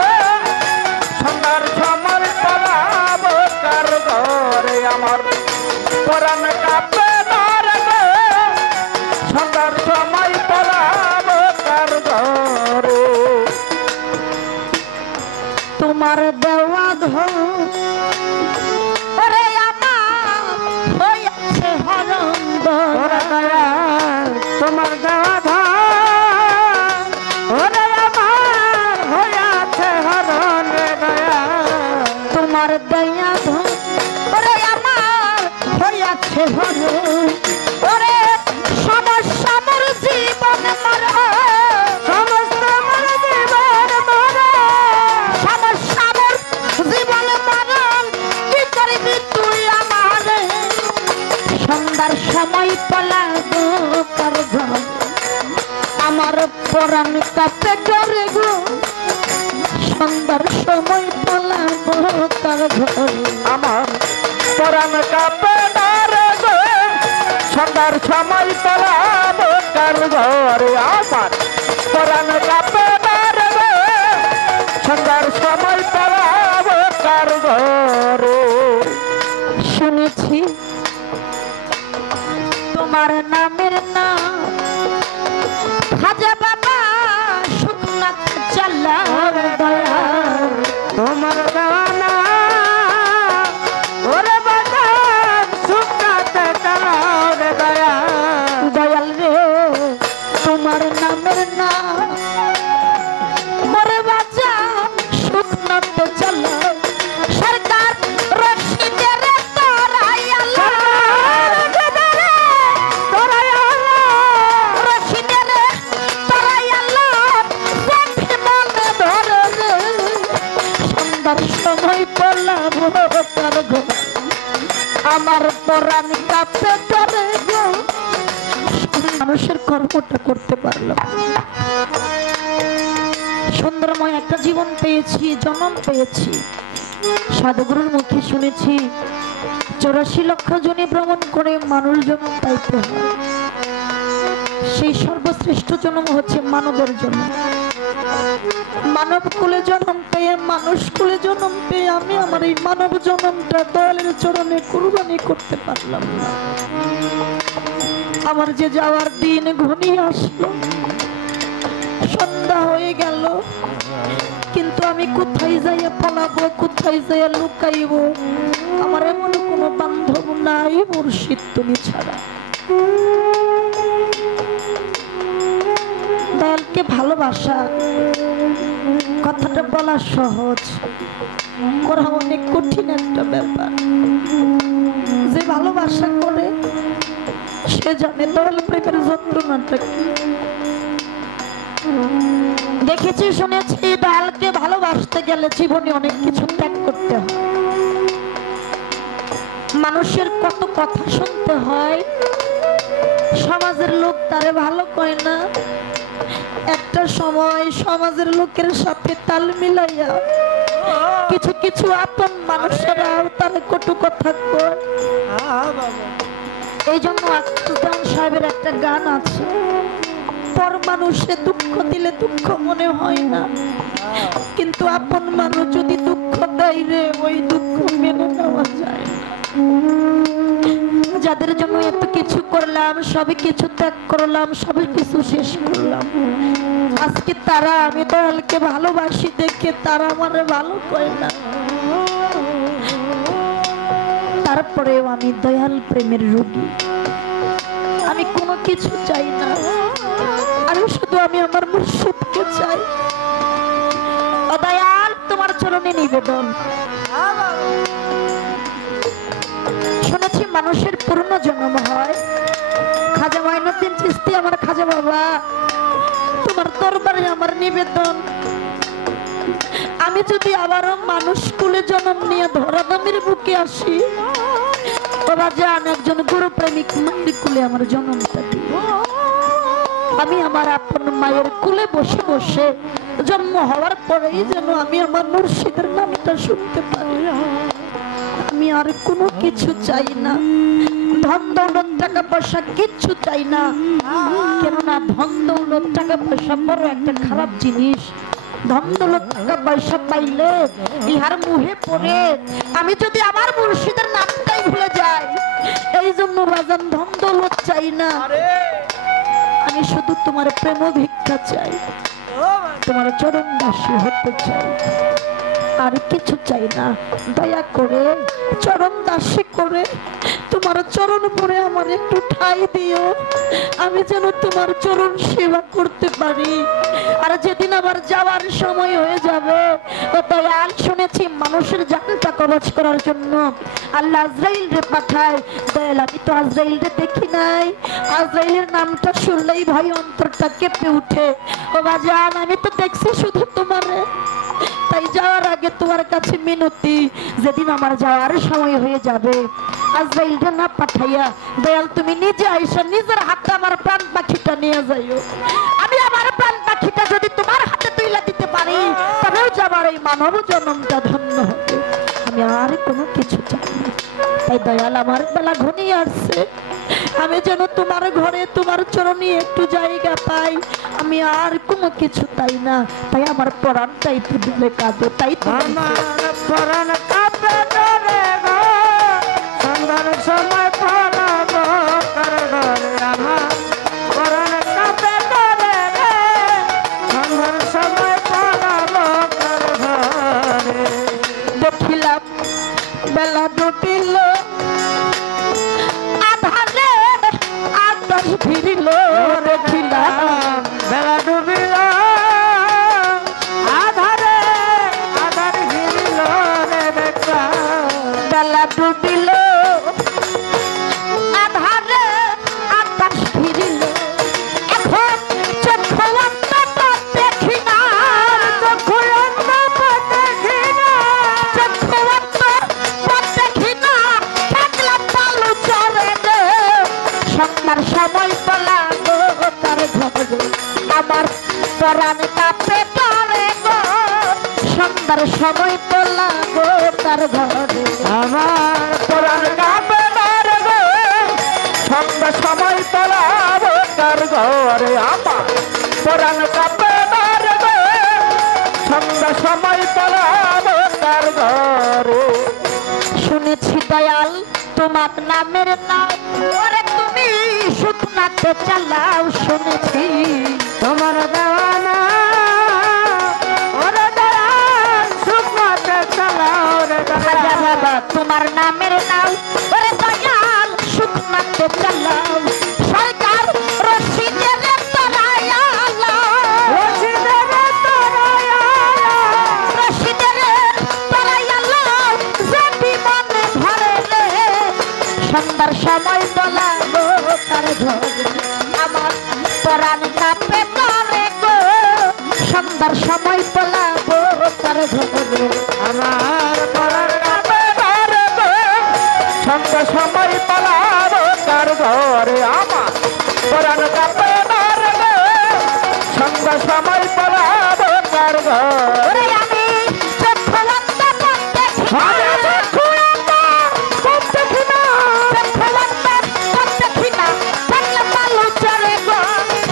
সন্ধ্যার সময় পলাবো কার ঘরে, আমার প্রাণ কাঁপে ডরে গো, সন্ধ্যার সময় পলাবো কার ঘরে। তোমার দেওয়া ধরে আমার হয়েছে হরণ ওরে দয়া, তোমার দেওয়া ধন, ওরে আমার হইয়াছে হরণ রে দয়া, তোমার দেয়া ধরে আমার হয়েছে হরণ, ওরে সমস্যা মোর জীবন মরণ, সমস্ত আমার জীবন মরণ, সমস্যা মোর জীবন মরণ, কি করবি তুই আমারে, সন্ধ্যার সময় পলাবো কার ঘরে, আমার পরাণ কাঁপে ডরে গো, সন্ধ্যার সময় পলাবো কার ঘরে, আমার পরাণ কাঁপে ডরে গো, সন্ধ্যার সময় পলাবো কার ঘরে, আমার পরাণ কাঁপে ডরে গো, সন্ধ্যার সময় পলাবো কার ঘরে। শুনেছি তোমার নামের নাম খাজা বাবা সুখনাথ চাল্লার দয়া, তোমার দেওয়ানা ওরে বাজার সুখাতে চালাও রে দয়া, দয়াল রে তোমার নামের নাম মরে বাজা সুখনাথ চাল্লার, সরকার রশিদের তোরাই আল্লাহ, রশিদের তোরাই আল্লাহ, বন্ধে মনে ধরে রে, সন্ধ্যার সময় পলাবো তার ঘরে, আমার পরাণ কাঁপে ডরে গো, মানুষের কর্মটা করতে পারলাম। সুন্দরময় একটা জীবন পেয়েছি, জন্ম পেয়েছি। সাধুগুরুর মুখে শুনেছি 84 লক্ষ জনে ভ্রমণ করে মানুষ জন্ম পাইতে হয়। সেই সর্বশ্রেষ্ঠ জন্ম হচ্ছে মানবের জন্ম। মানব কুলে জন্ম পেয়ে, মানুষ কুলে জন্ম পেয়ে আমি আমার এই মানব জন্মটা দয়ালের চরণে কুরবানি করতে পারলাম না। আমার যে যাওয়ার দিন ঘনিয়ে আসলো, সন্ধ্যা হয়ে গেল, কিন্তু আমি কোথায় যাইয়া পলাবো, কোথায় যাইয়া লুকাইব? আমার এমন কোনো বান্ধব নাই মুর্শিদ তুমি ছাড়া। দয়ালকে ভালোবাসা কথাটা বলা সহজ, করা অনেক কঠিন একটা ব্যাপার। যে ভালোবাসা করে সে জানে দয়াল প্রেমের যন্ত্রণাটা কি। দেখেছি, শুনেছি দয়ালকে ভালোবাসতে গেলে জীবনে অনেক কিছু ত্যাগ করতে হয়। মানুষের কত কথা শুনতে হয়, সমাজের লোক তারে ভালো কয় না। একটা সময় সমাজের লোকের সাথে তাল মিলাইয়া কিছু কিছু আপন মানুষেরাও তারে কটু কথা কয়। এই জন্য আখতার সাহেবের একটা গান আছে, পর মানুষে দুঃখ দিলে দুঃখ মনে হয় না, কিন্তু আপন মানুষ যদি দুঃখ দেয় রে, ওই দুঃখ মেনে নেওয়া যায় না। যাদের জন্য এত কিছু করলাম, সবই কিছু ত্যাগ করলাম, সবই কিছু শেষ করলাম, আজকে তারা আমি দয়ালকে ভালোবাসি দেখে তারা আমারে ভালো করে না। তারপরেও আমি দয়াল প্রেমের রোগী, আমি কোনো কিছু চাই না। আমি শুধু আমি আমার মুর্শিদকে চাই। ও দয়াল, তোমার চরণে নিবেদন। শুনেছি মানুষের পূর্ণ জন্ম হয়। খাজা মাইনুদ্দিন চিশতি আমার খাজা বাবা, তোমার দরবারে আমার নিবেদন, আমি যদি আবারও মানুষ কুলে জন্ম নিয়ে ধরাধামের বুকে আসি, বাবা জান একজন গুরু প্রেমিক মায়ের কুলে আমার জন্মটা দিও। আমি আমার আপন মায়ের কুলে বসে বসে জন্ম হওয়ার পরেই যেন আমি আমার মুর্শিদের নামটা শুনতে পারি। আমি আর কোনো কিছু চাই না, ধন দৌলত টাকা পয়সা কিচ্ছু চাই না। কেননা ধন দৌলত টাকা পয়সা বড় একটা খারাপ জিনিস। ধন দৌলত টাকা পয়সা পাইলে ইহার মুহে পড়ে আমি যদি আমার মুর্শিদের নামটাই ভুলে যাই। এই জন্য বাজান ধন দৌলত চাই না, আমি শুধু তোমার প্রেম ভিক্ষা চাই, তোমার চরণ দাসী হতে চাই, আর কিছু চাই না। দয়া করে চরণ দাসী করে তোমার চরণ পরে আমার একটু ঠাঁই দিও, আমি যেন তোমার চরণ সেবা করতে পারি। আর যেদিন আবার যাওয়ার সময় হয়ে যাবে, ও দয়াল শুনেছি মানুষের জানটা কবজ করার জন্য আল্লাহ আজরাইল রে পাঠায়। দয়াল আমি তো আজরাইল রে দেখি নাই, আজরাইলের নামটা শুনলেই ভয় অন্তরটা কেঁপে উঠে। ও বাজান আমি তো দেখছি শুধু তোমারে, তাই যাওয়ার আগে তোমার কাছে মিনতি, যেদিন আমার যাওয়ার সময় হয়ে যাবে আজরাইলটা না পাঠাইয়া দয়াল তুমি নিজে আইসা নিজের হাতে আমার প্রাণ পাখিটা নিয়ে যাইও। আমি আমার প্রাণ পাখিটা যদি তোমার হাতে তুইলা দিতে পারি, তবেও যে আমার এই মানব জন্মটা ধন্য হবে। আমি আর কোনো কিছু চাই না। তাই দয়াল আমার বেলা ঘনিয়ে আসছে, আমি যেন তোমার ঘরে তোমার চরণে একটু জায়গা পাই। আমি আর কোনো কিছু তাই না, তাই আমার পরাণটাই তো দিলে কাঁদে, তাই তো আমার পরাণ কাঁদে রে গো, সন্ধ্যার সময় পলাবো কার ঘরে। আমার পরাণ কাঁদে রে রে, সন্ধ্যার সময় পলাবো কার ঘরে। দেখিলাম বেলা ডুবিল, আধারে আকাশ ফিরিল, দেখিলাম বেলা ডুবিল, আধারে আধার ঘিরিল রে দেখলাম। বেলা ডুবিল, আধারে আকাশ ফিরিল, এখন চক্ষু অন্তত দেখি না, চক্ষু অন্তত দেখি না, চক্ষু অন্তত দেখি না, থাকলাম বালু চরে রে। সন্ধ্যার সময় বলা পরাণ কাপে করে গো সন্ধ্যার সময় তোলা গো তার ঘরে আমার পরাণ কাঁপে ধরে গো সন্ধ্যা সময় তোলাবো তার ঘরে আমার পরাণ কাঁপে ধরে গো সন্ধ্যা সময় তোলাবো তার ঘরে শুনেছি দয়াল তোমার নামের নাম ওরে তুমি শুকনাতে চালাও শুনেছি তোমার দেওয়ানা ওরে দয়াল শুকনাতে চালাও রে খাজা দয়াল বাবা তোমার নামের নাম ওরে দয়াল শুকনাতে চালাও সরকার রশিদের তরায়া রশিদের তরায়া রশিদের তরায়া যদি মনে ধরে রে সন্ধ্যার সময় তোলাবো তার ঘরে আমার পরাণ কাঁপে ধরে গো সন্ধ্যার সময় তোলাবো তার ঘরে আমার পরাণ কাঁপে ধরে গো সন্ধ্যা সময় পালাবো তার ঘরে আমার পরাণ কাঁপে ধরে গো সন্ধ্যা সময় পালাবো তার ঘরে ওরে আমি চক্ষুলন্ত আরে চক্ষুলন্ত কোন দেখি না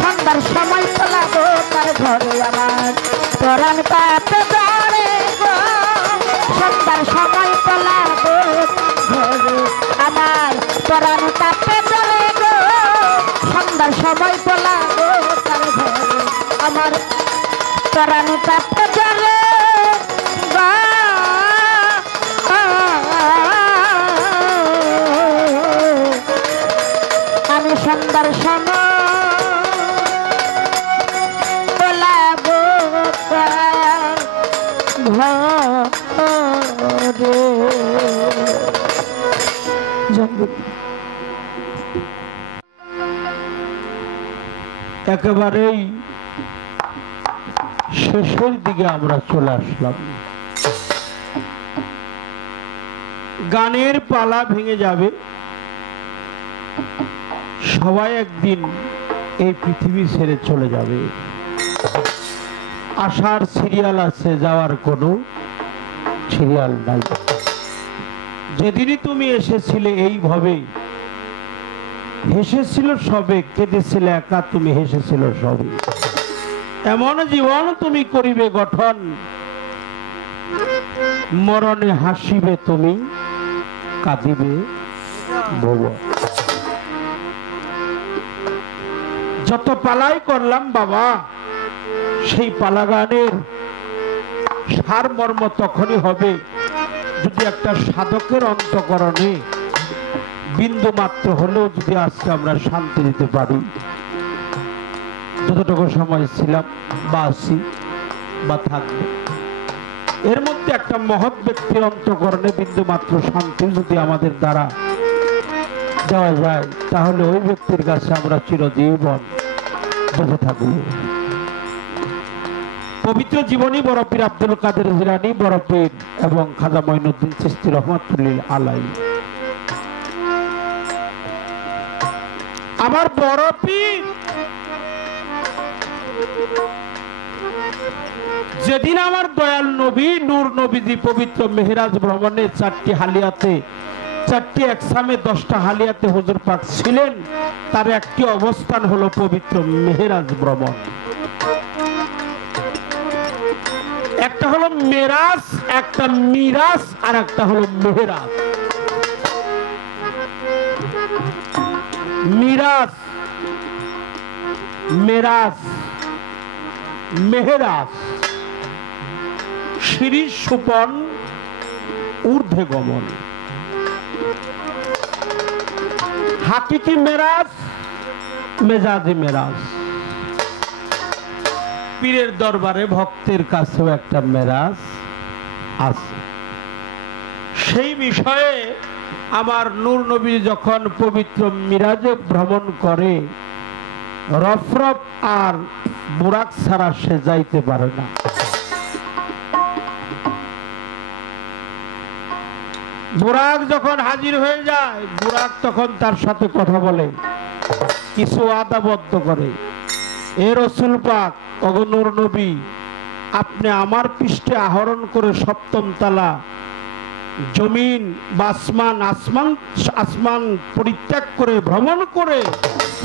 সন্ধ্যার সময় তোলাবো তার ঘরে আমার পরাণ কাঁপে ধরে গো সন্ধ্যার সময় তোলাবো ঘরে আমার পরাণ কাঁপে ধরে গো সন্ধ্যার সময় তোলাবো তার ঘরে আমার পরাণ কাঁপে ধরে গো আমি সন্ধ্যার সময় তোলাবো তার ঘরে একেবারেই শেষের দিকে আমরা চলে আসলাম। গানের পালা ভেঙে যাবে, সবাই একদিন এই পৃথিবী ছেড়ে চলে যাবে। আসার সিরিয়াল আছে, যাওয়ার কোনো সিরিয়াল নাই। যেদিনই তুমি এসেছিলে এইভাবে হেসেছিল সবে, কেঁদেছিলে একা তুমি, হেসেছিল সবে। এমন জীবন তুমি করিবে গঠন, মরণে হাসিবে তুমি, কাঁদিবে ভুবন। যত পালাই করলাম বাবা, সেই পালা গানের সারমর্ম তখনই হবে যদি একটা সাধকের অন্তঃকরণে বিন্দু মাত্র হলেও যদি আজকে আমরা শান্তি দিতে পারি। যতটুকু সময় ছিলাম বা আছি বা থাকবো, এর মধ্যে একটা মহৎ ব্যক্তির অন্তঃকরণে বিন্দু মাত্র শান্তি যদি আমাদের দ্বারা দেওয়া যায়, তাহলে ওই ব্যক্তির কাছে আমরা চিরজীবন বেঁচে থাকবো। পবিত্র জীবনী বড় পীর আব্দুল কাদের জিলানী, বড় পীর এবং খাজা মঈনুদ্দিন চিশতি রহমাতুল্লাহ আলাইহি। আমার বড় পীর যেদিন আমার দয়াল নবী নূর নবীজি পবিত্র মেহরাজ ভ্রমণে 4টি হালিয়াতে, 4টি একসামে 10টা হালিয়াতে হুজুর পাক ছিলেন, তার একটি অবস্থান হলো পবিত্র মেহরাজ ভ্রমণ। একটা হলো মেরাজ, একটা মিরাজ, আর একটা হলো মেহরাজ। মিরাজ, মেরাজ, মেহরাজ, শিরিষ সুপন ঊর্ধ্বে গমন। হাকিকি মেরাজ, মেজাজি মেরাজ। পীরের দরবারে ভক্তের কাছেও একটা মেরাজ আছে। সেই বিষয়ে আমার নূর নবী যখন পবিত্র মিরাজে ভ্রমণ করে, রফরফ আর বুরাক ছাড়া সে যাইতে পারে না। বুরাক যখন হাজির হয়ে যায়, বুরাক তখন তার সাথে কথা বলে, কিছু আদাবদ্ধ করে। এ রাসূল পাক ওগো নূর নবী, আপনি আমার পৃষ্ঠে আহরণ করে সপ্তম তালা জমিন বা আসমান পরিত্যাগ করে ভ্রমণ করে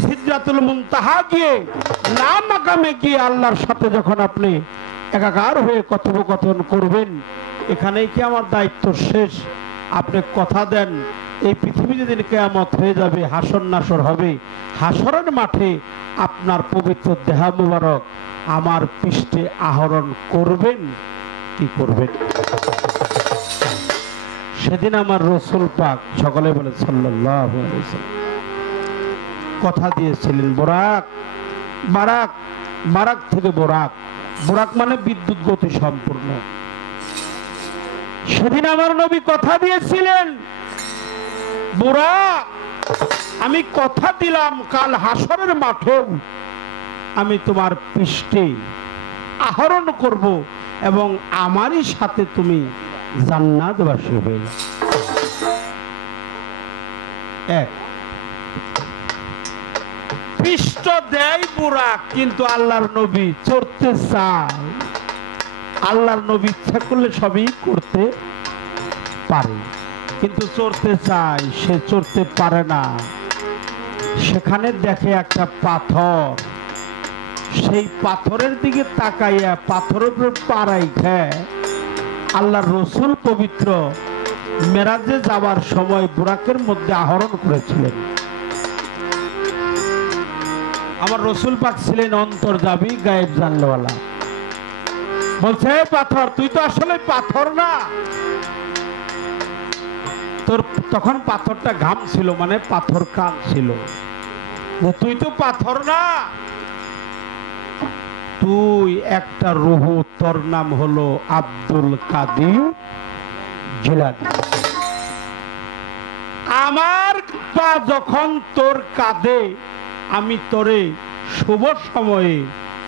সিদরাতুল মুনতাহা গিয়ে না মাকামে গিয়ে আল্লাহর সাথে যখন আপনি একাকার হয়ে কথোপকথন করবেন, এখানেই কি আমার দায়িত্ব শেষ? আপনি কথা দেন এই পৃথিবী যেদিন কিয়ামত হয়ে যাবে, হাসর নাসর হবে, হাসরের মাঠে আপনার পবিত্র দেহ মুবারক আমার পৃষ্ঠে আহরণ করবেন। কি করবেন? সেদিন আমার রসুল পাক, সকলে বলে সাল্লাল্লাহু আলাইহি ওয়াসাল্লাম, কথা দিয়েছিলেন বোরাক, বারাক, বারাক থেকে বোরাক, বোরাক মানে বিদ্যুৎ গতি সম্পূর্ণ। সেদিন আমার নবী কথা দিয়েছিলেন, বোরাক, আমি কথা দিলাম কাল হাসরের মাঠেও আমি তোমার পৃষ্ঠে আহরণ করব এবং আমারই সাথে তুমি জান্নাতবাসী হয়ে যাবে। এক পৃষ্ঠ দেয় বুরাক, কিন্তু আল্লাহর নবী চড়তে চায়। আল্লাহর নবী ইচ্ছা করলে সবই করতে পারে, কিন্তু চড়তে চায়, সে চড়তে পারে না। সেখানে দেখে একটা পাথর, সেই পাথরের দিকে তাকাইয়া পাথরের উপর পাড়াই খায়। আল্লাহর রসুল পবিত্র মেরাজে যাবার সময় বুরাকের মধ্যে আহরণ করেছিলেন। আমার রসুল পাক ছিলেন অন্তর্যামী, গায়েব জানলেওয়ালা। বলছে পাথর, তুই তো আসলে পাথর না। তোর তখন পাথরটা ঘাম ছিল, মানে পাথর কান ছিল, তুই তো পাথর না, তুই একটা রূহ, তোর নাম হলো আব্দুল কাদের জিলানী। আমার পা যখন তোর কাঁধে, আমি তোরে শুভ সময়ে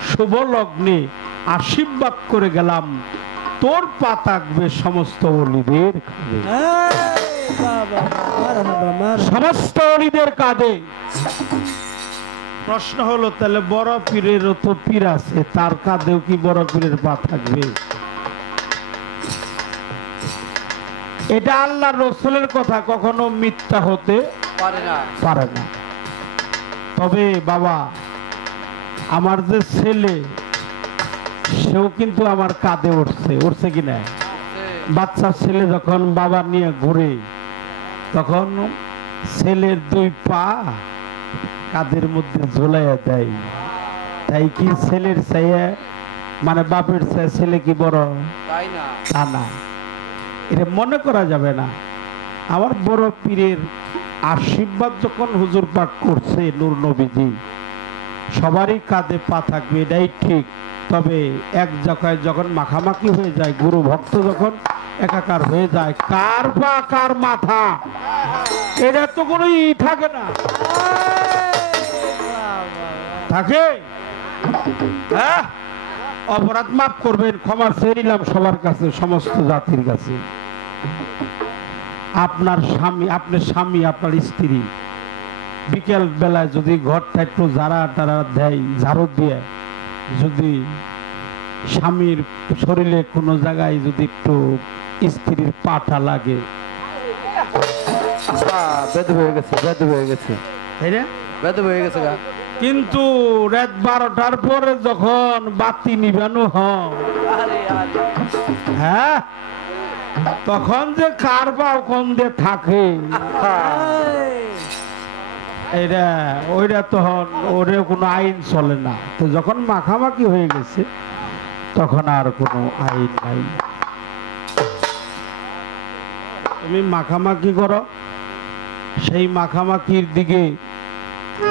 শুভ লগ্নে আশীর্বাদ করে গেলাম, তোর পা থাকবে সমস্ত ওলিদের কাঁধে, সমস্ত ওলিদের কাঁধে। প্রশ্ন হলো, তাহলে বড় পীরেরও তো পীর আছে, তার কাঁধেও কি বড় পীরের পা থাকবে? এটা আল্লাহ রসুলের কথা, কখনো মিথ্যা হতে পারে না। তবে বাবা, আমার যে ছেলে, সেও কিন্তু আমার কাঁধে উঠছে কিনা? বাচ্চা ছেলে যখন বাবা নিয়ে ঘুরে, তখন ছেলের দুই পা কাঁধের মধ্যে ঝোলাইয়া দেয়। তাই কি ছেলের চাইয়া, মানে বাপের চাই ছেলে কি বড়? তা না, এটা মনে করা যাবে না। আমার বড় পীরের আশীর্বাদ যখন হুজুর পাক করছে নূর নবীজি, সবারই কাঁধে পা থাকবে, এটাই ঠিক। তবে এক জায়গায় যখন মাখামাখি হয়ে যায়, গুরু ভক্ত যখন একাকার হয়ে যায়, কার পা কার মাথা, এটা তো কোনো থাকে না। থাকে? হ্যাঁ, অপরাধ মাফ করবেন, ক্ষমা চেয়ে নিলাম সবার কাছে, সমস্ত জাতির কাছে। আপনার স্বামী, আপনার স্বামী, আপনার স্ত্রী বিকেল বেলায় যদি ঘরটা একটু ঝাড়া দেয়, ঝাড়ু দিয়ে যদি স্বামীর শরীরে কোনো জায়গায় যদি একটু স্ত্রীর পাটা লাগে, বেদ হয়ে গেছে, বেদ হয়ে গেছে, তাই না? বেদ হয়ে গেছে। কিন্তু রাত 12টার পরে যখন বাতি নিবানো হয়, হ্যাঁ, তখন যে কার বা কোন দিয়ে থাকে, এটা ওইটা তখন ওরে কোনো আইন চলে না। তো যখন মাখামাখি হয়ে গেছে, তখন আর কোনো আইন নাই। তুমি মাখামাখি করো, সেই মাখামাখির দিকে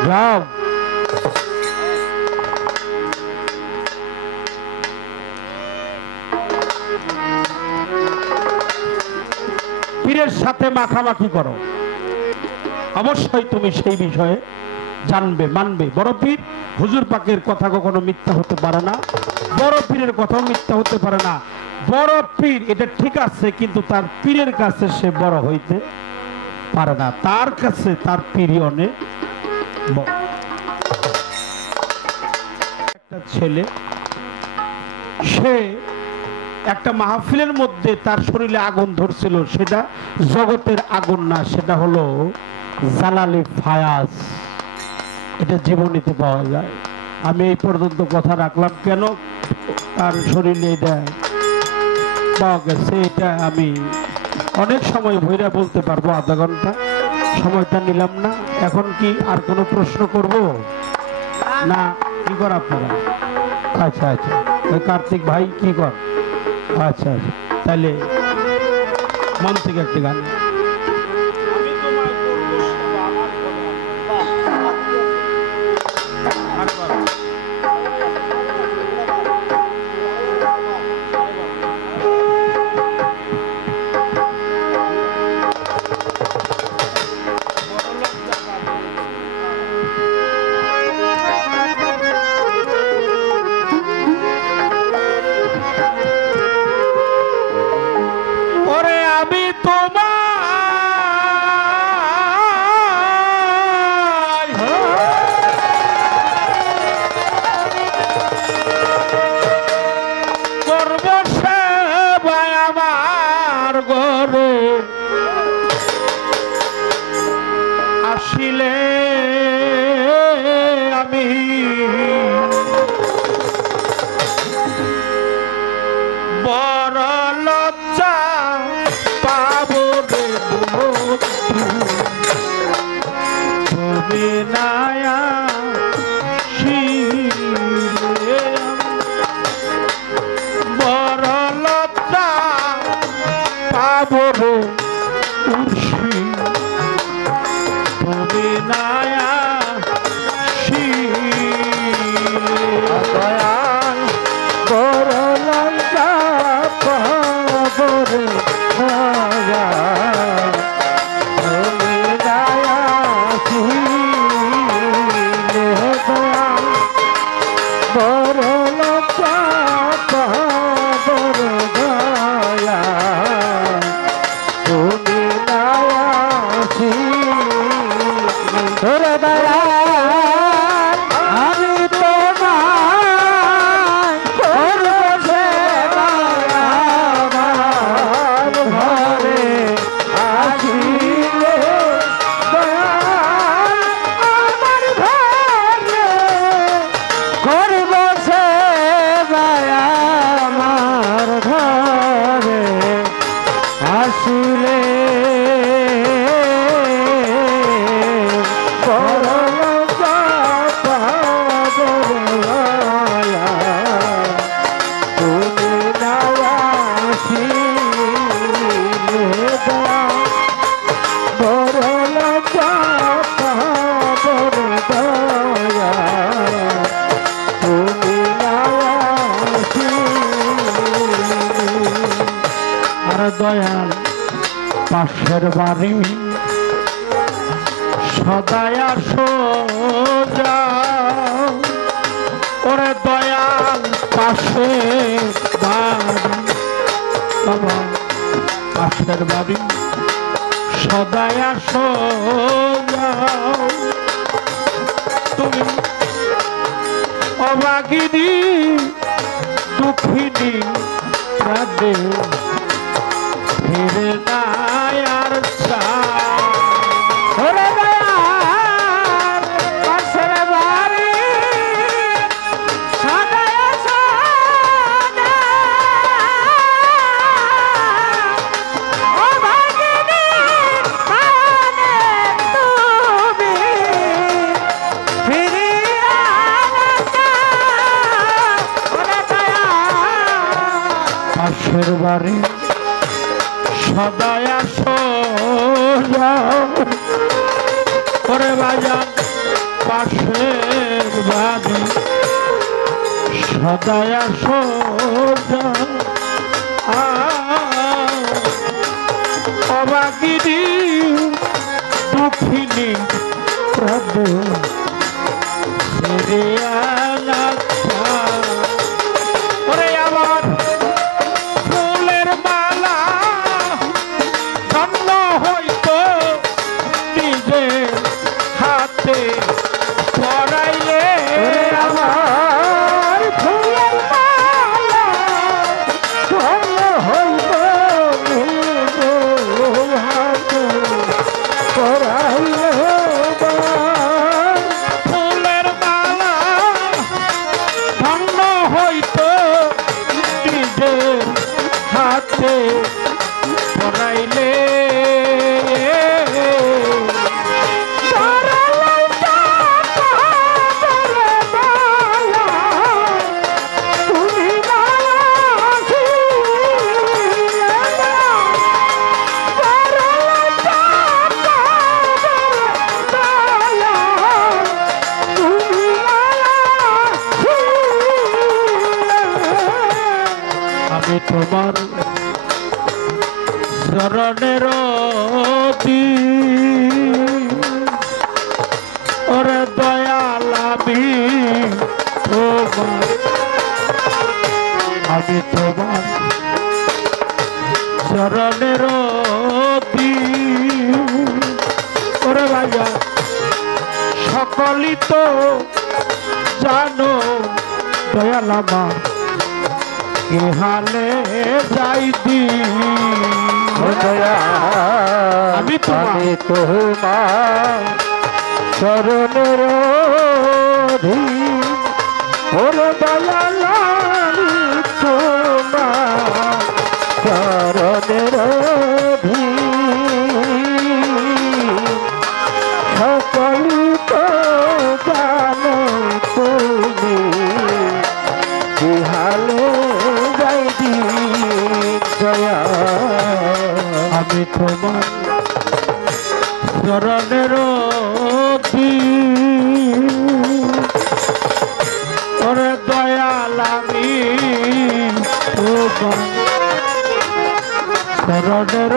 যাও। পীরের সাথে মাখামাখি করো, অবশ্যই তুমি সেই বিষয়ে জানবে, মানবে। বড় পীর হুজুর পাকের কথা কখনো মিথ্যা হতে পারে না, বড় পীরের কথাও মিথ্যা হতে পারে না। বড় পীর এটা ঠিক আছে, কিন্তু তার পীরের কাছে সে বড় হইতে পারে না, তার কাছে তার পীর অনেক বড়। একটা ছেলে সে একটা মাহফিলের মধ্যে তার শরীরে আগুন ধরছিল, সেটা জগতের আগুন না, সেটা হলো জালালি ফায়াজ। এটা জীবনীতে পাওয়া যায়। আমি এই পর্যন্ত কথা রাখলাম কেন, তার শরীরে এটা পাওয়া গেছে। এটা আমি অনেক সময় ভৈরা বলতে পারবো, আধা ঘন্টা সময়টা নিলাম না। এখন কি আর কোনো প্রশ্ন করব না? কি কর আপনারা? আচ্ছা আচ্ছা, ওই কার্তিক ভাই কি কর? আচ্ছা আচ্ছা, তাহলে মন থেকে একটি গান। আসিলে আমি বড় লজ্জা পাব রে তুমি নায়া বড় লজ্জা পাব রে দয়াল পাশের বাড়ি সদায় সোজা, ওরে দয়াল পাশের বাড়ি, আমার পাশের বাড়ি সদায় সোজা, তুমি অবাগিনী দুঃখিনী রাধে ফিরে নাই আর পাশের বাড়ি সদায় সোজা, অবাগিনী মানে তুমি ফিরিয়া পাশের বাড়ি সদায় সোজা, ওরে বাজান পাশের বাড়ি সদায় সোজা, অবাগিনী দুঃখিনী প্রভু ওরে আমার ফুলের মালা জন্ম হইতো নিজে হাতে পরাইলে, আমার ফুলের মালা তোমার চরণের ওরে দয়াল আমি তোমার চরণের ওরে ভাইয়া সকলই তো জানো দয়াল আমার কে হালে যাই দি আমি তোমার চরণের ওরে দয়াল আমি তোমার চরণের সকলি তো জানো তুমি বিহালে যাই দয়া আমি তোমার চরণের ওরে দয়াল আমি তোমার চরণের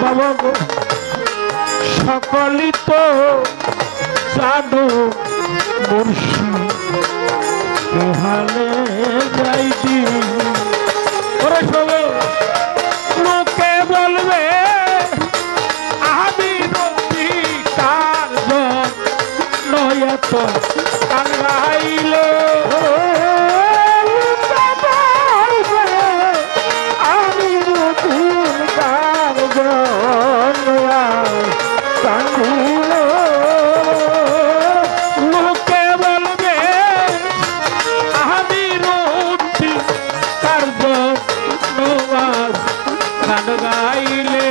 বাবা গো সকলই তো জানো মুর্শিদ কে হালে যাই দি ওরে শোনো লোকে বলবে আমি রতি কার্য নয়ত কাঙ্গাইলে আমি নতুন কাগজ কান্দিল লোকে বলবে আমি রতি কার্য নবাস কাঙ্গাইলে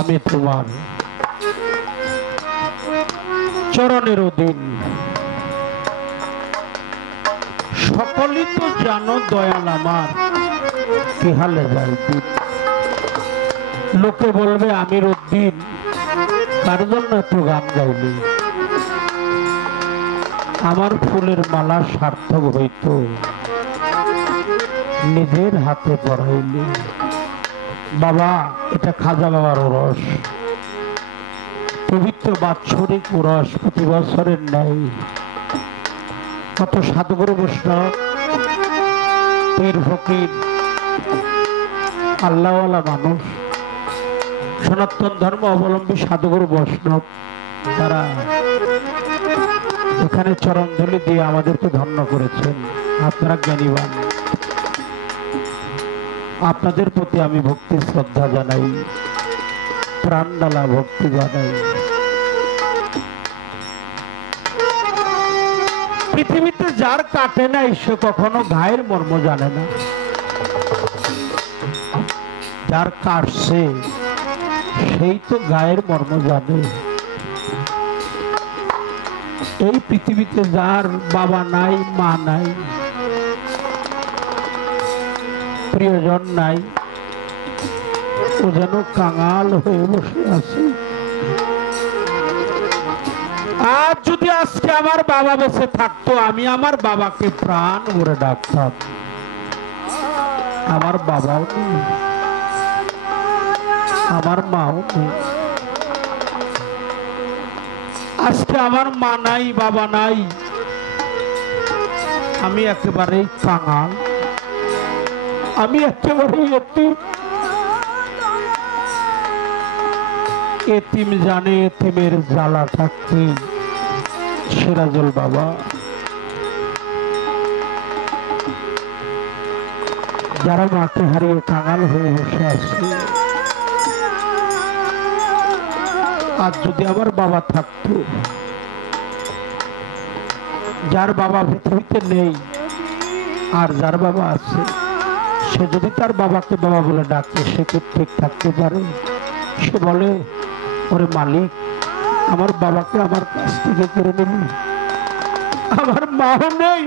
আমি তোমার চরণের অধীন সকলই তো জানো দয়াল আমার কি হালে যাই দিন লোকে বলবে আমির উদ্দিন কার জন্য এত গান গাইলি আমার ফুলের মালা সার্থক হইত নিজের হাতে পড়াইলি বাবা এটা খাজা বাবার রস পবিত্র বাৎসরিক রস প্রতি বছরের নাই কত সাধুগুরু বৈষ্ণব পীর ফকির আল্লাহওয়ালা মানুষ সনাতন ধর্ম অবলম্বী সাধুগুরু বৈষ্ণব তারা এখানে চরণধূলি দিয়ে আমাদেরকে ধন্য করেছেন আপনারা জ্ঞানীবান আপনাদের প্রতি আমি ভক্তি শ্রদ্ধা জানাই প্রাণডালা ভক্তি জানাই পৃথিবীতে যার কাটে নাই সে কখনো গায়ের মর্ম জানে না যার কাটছে সেই তো গায়ের মর্ম জানে এই পৃথিবীতে যার বাবা নাই মা নাই প্রিয়জন নাই ও যেন কাঙাল হয়ে বসে আছে আর যদি আজকে আমার বাবা বেঁচে থাকতো আমি আমার বাবাকে প্রাণ ভরে ডাকতাম আমার বাবাও নেই আমার মাও নেই আজকে আমার মা নাই বাবা নাই আমি একেবারেই কাঙাল আমি একেবারেই এতিম জানে এতিমের জ্বালা থাকতে সিরাজুল বাবা যারা মাকে হারিয়ে কাঙাল হয়ে বসে আছে আর যদি আমার বাবা থাকতো যার বাবা পৃথিবীতে নেই আর যার বাবা আছে সে যদি তার বাবাকে বাবা বলে ডাকে সে কি ঠিক থাকতে পারে? সে বলে, ওরে মালিক, আমার বাবাকে আমার কাছ থেকে কেড়ে নিবি, আমার মাও নেই,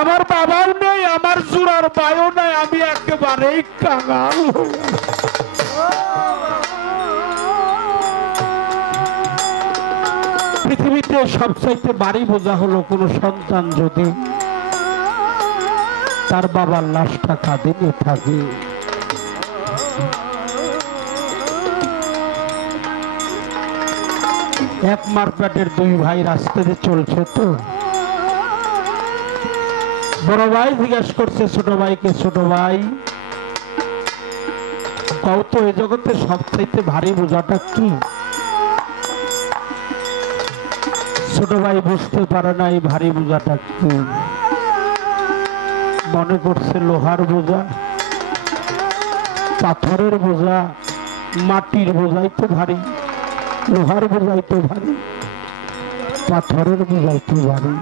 আমার বাবাও নেই, আমার জোড়ার ভাইও নাই, আমি একেবারেই কাঙাল হয়ে গেলাম। পৃথিবীতে সবচাইতে ভারী বোঝা হলো কোনো সন্তান যদি তার বাবার লাশটা কাঁধে নিয়ে থাকে। এক মার পেটের দুই ভাই রাস্তাতে চলছে, তো বড় ভাই জিজ্ঞেস করছে ছোট ভাইকে, ছোট ভাই কও তো এই জগতে সবচাইতে ভারী বোঝাটা কি? ছোট ভাই বুঝতে পারে না এই ভারী বোঝাটা কি। মনে করছে লোহার বোঝা, পাথরের বোঝা, মাটির বোঝাই তো ভারী, লোহার বোঝাই তো ভারী, পাথরের বোঝাই তো ভারী।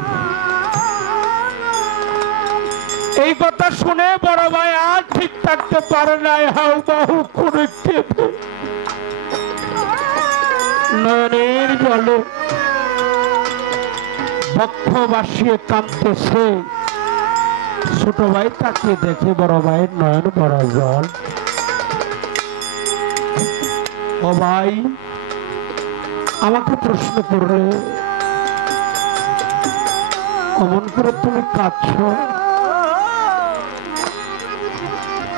এই কথা শুনে বড় ভাই আর ঠিক থাকতে পারে নাই, হাউ বাহু করে কেঁদে নয়নের জলে বক্ষ বাসিয়ে কাঁদতেছে। ছোট ভাই তাকে দেখে বড় ভাইয়ের নয়ন ভরা জল। ও ভাই, আমাকে প্রশ্ন করলে অমন করে তুমি কাঁদছো,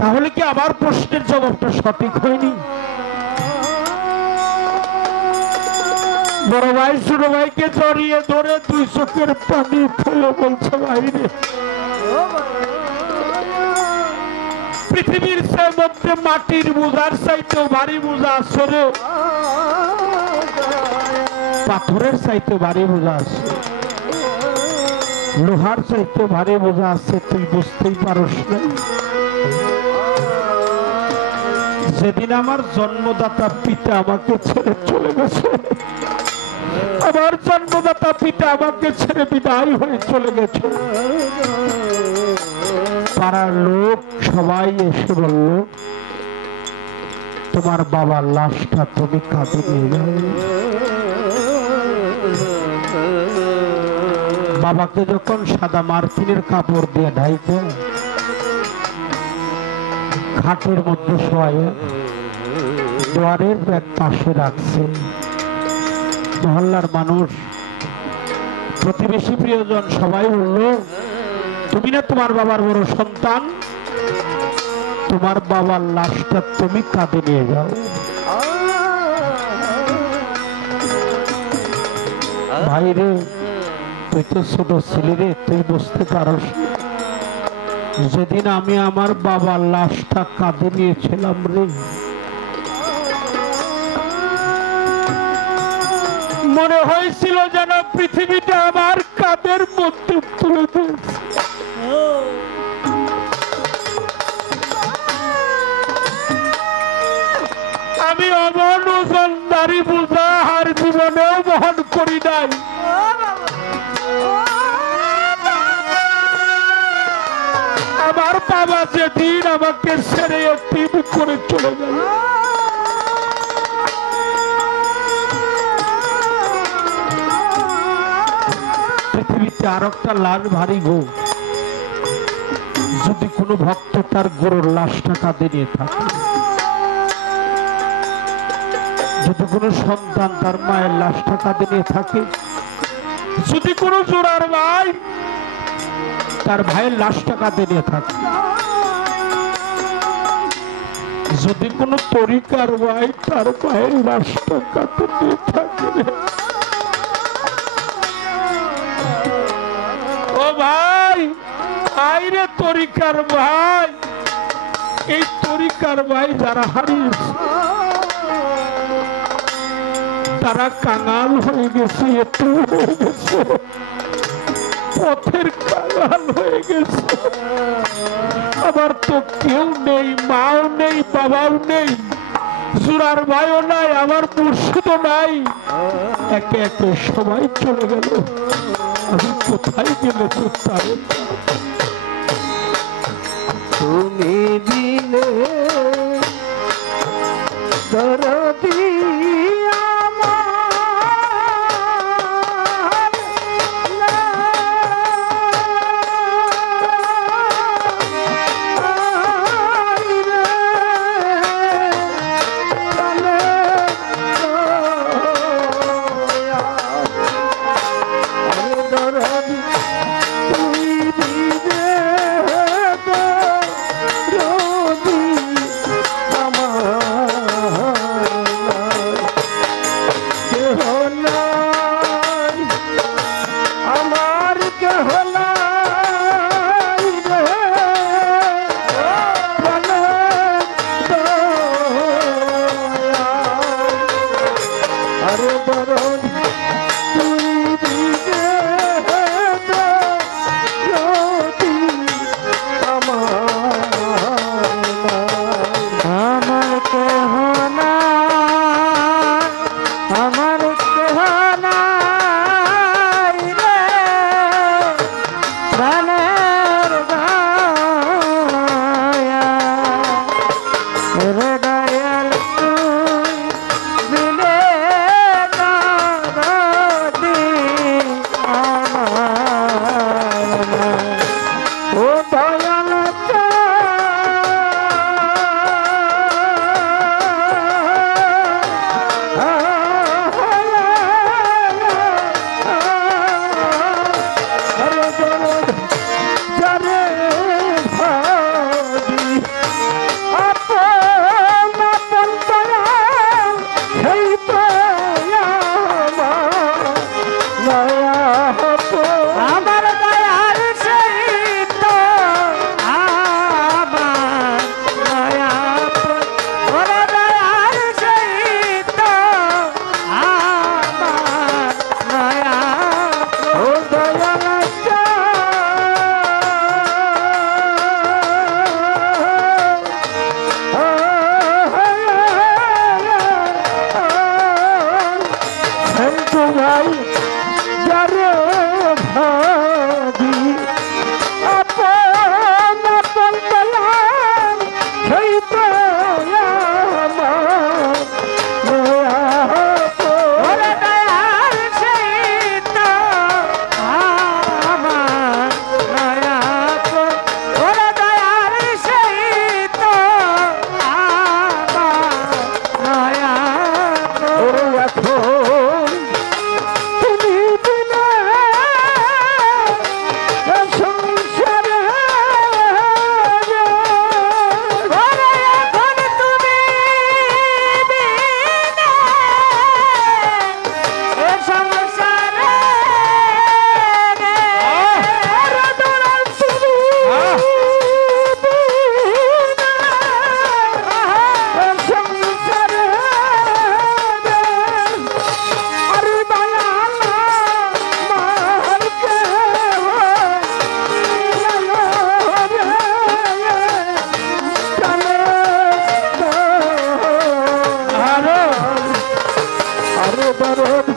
তাহলে কি আমার প্রশ্নের জবাবটা সঠিক হয়নি? বড় ভাই ছোট ভাইকে জড়িয়ে ধরে দুই চোখের পানি ফেলে বলছে, ভাই রে, পৃথিবীর মধ্যে মাটির বোঝার চাইতেও ভারী বোঝা আছে রে, পাথরের চাইতে ভারী বোঝা আছে, লোহার চাইতে ভারী বোঝা আছে, তুই বুঝতেই পারস না। যেদিন আমার জন্মদাতা পিতা আমাকে ছেড়ে চলে গেছে, আমার জন্মদাতা পিতা আমাকে ছেড়ে বিদায় হয়ে চলে গেছে, পাড়ার লোক সবাই এসে বলল, তোমার বাবার লাশটা তুমি কাঁধে নিয়ে যাও। বাবাকে যখন সাদা মার্কিনের কাপড় দিয়ে ঢাইতে ঘাটের মধ্যে শোয়ে দুয়ারের এক পাশে রাখছে, মহল্লার মানুষ, প্রতিবেশী, প্রিয়জন সবাই বলল, তুমি না তোমার বাবার বড় সন্তান, তোমার বাবার লাশটা তুমি কাঁধে নিয়ে যাও। ভাই রে, তুই তো ছোট ছিলি রে, তুই বুঝতে পারস। যেদিন আমি আমার বাবার লাশটা কাঁধে নিয়েছিলাম রে, মনে হয়েছিল যেন পৃথিবীটা আমার কাঁধের মধ্যে তুলে দিয়েছে। আমি অমন ওজনদারি বোঝা আর জীবনেও বহন করি নাই। আমার বাবা যেদিন আমাকে ছেড়ে এতিম করে চলে গেল, পৃথিবীতে আর একটা লাশ ভারী গো। যদি কোনো ভক্ত তার গরুর লাশটা কাঁধে নিয়ে থাকে, যদি কোনো সন্তান তার মায়ের লাশটা কাঁধে নিয়ে থাকে, যদি কোনো জোড়ার ভাই তার ভাইয়ের লাশটা কাঁধে নিয়ে থাকে, যদি কোনো তরিকার ভাই তার ভাইয়ের লাশটা কাঁধে নিয়ে থাকে, ও ভাই, আইরে তরিকার ভাই, এই তরিকার ভাই যারা হারিয়েছে, তারা কাঙাল হয়ে গেছে, এত হয়ে গেছে, পথের কাঙাল হয়ে গেছে। আমার তো কেউ নেই, মাও নেই, বাবাও নেই, জোড়ার ভাইও নাই, আমার মুর্শিদও নাই, একে একে সবাই চলে গেল। আমি কোথায় গেলে তো তারে তুমি বিনে দরদি আরো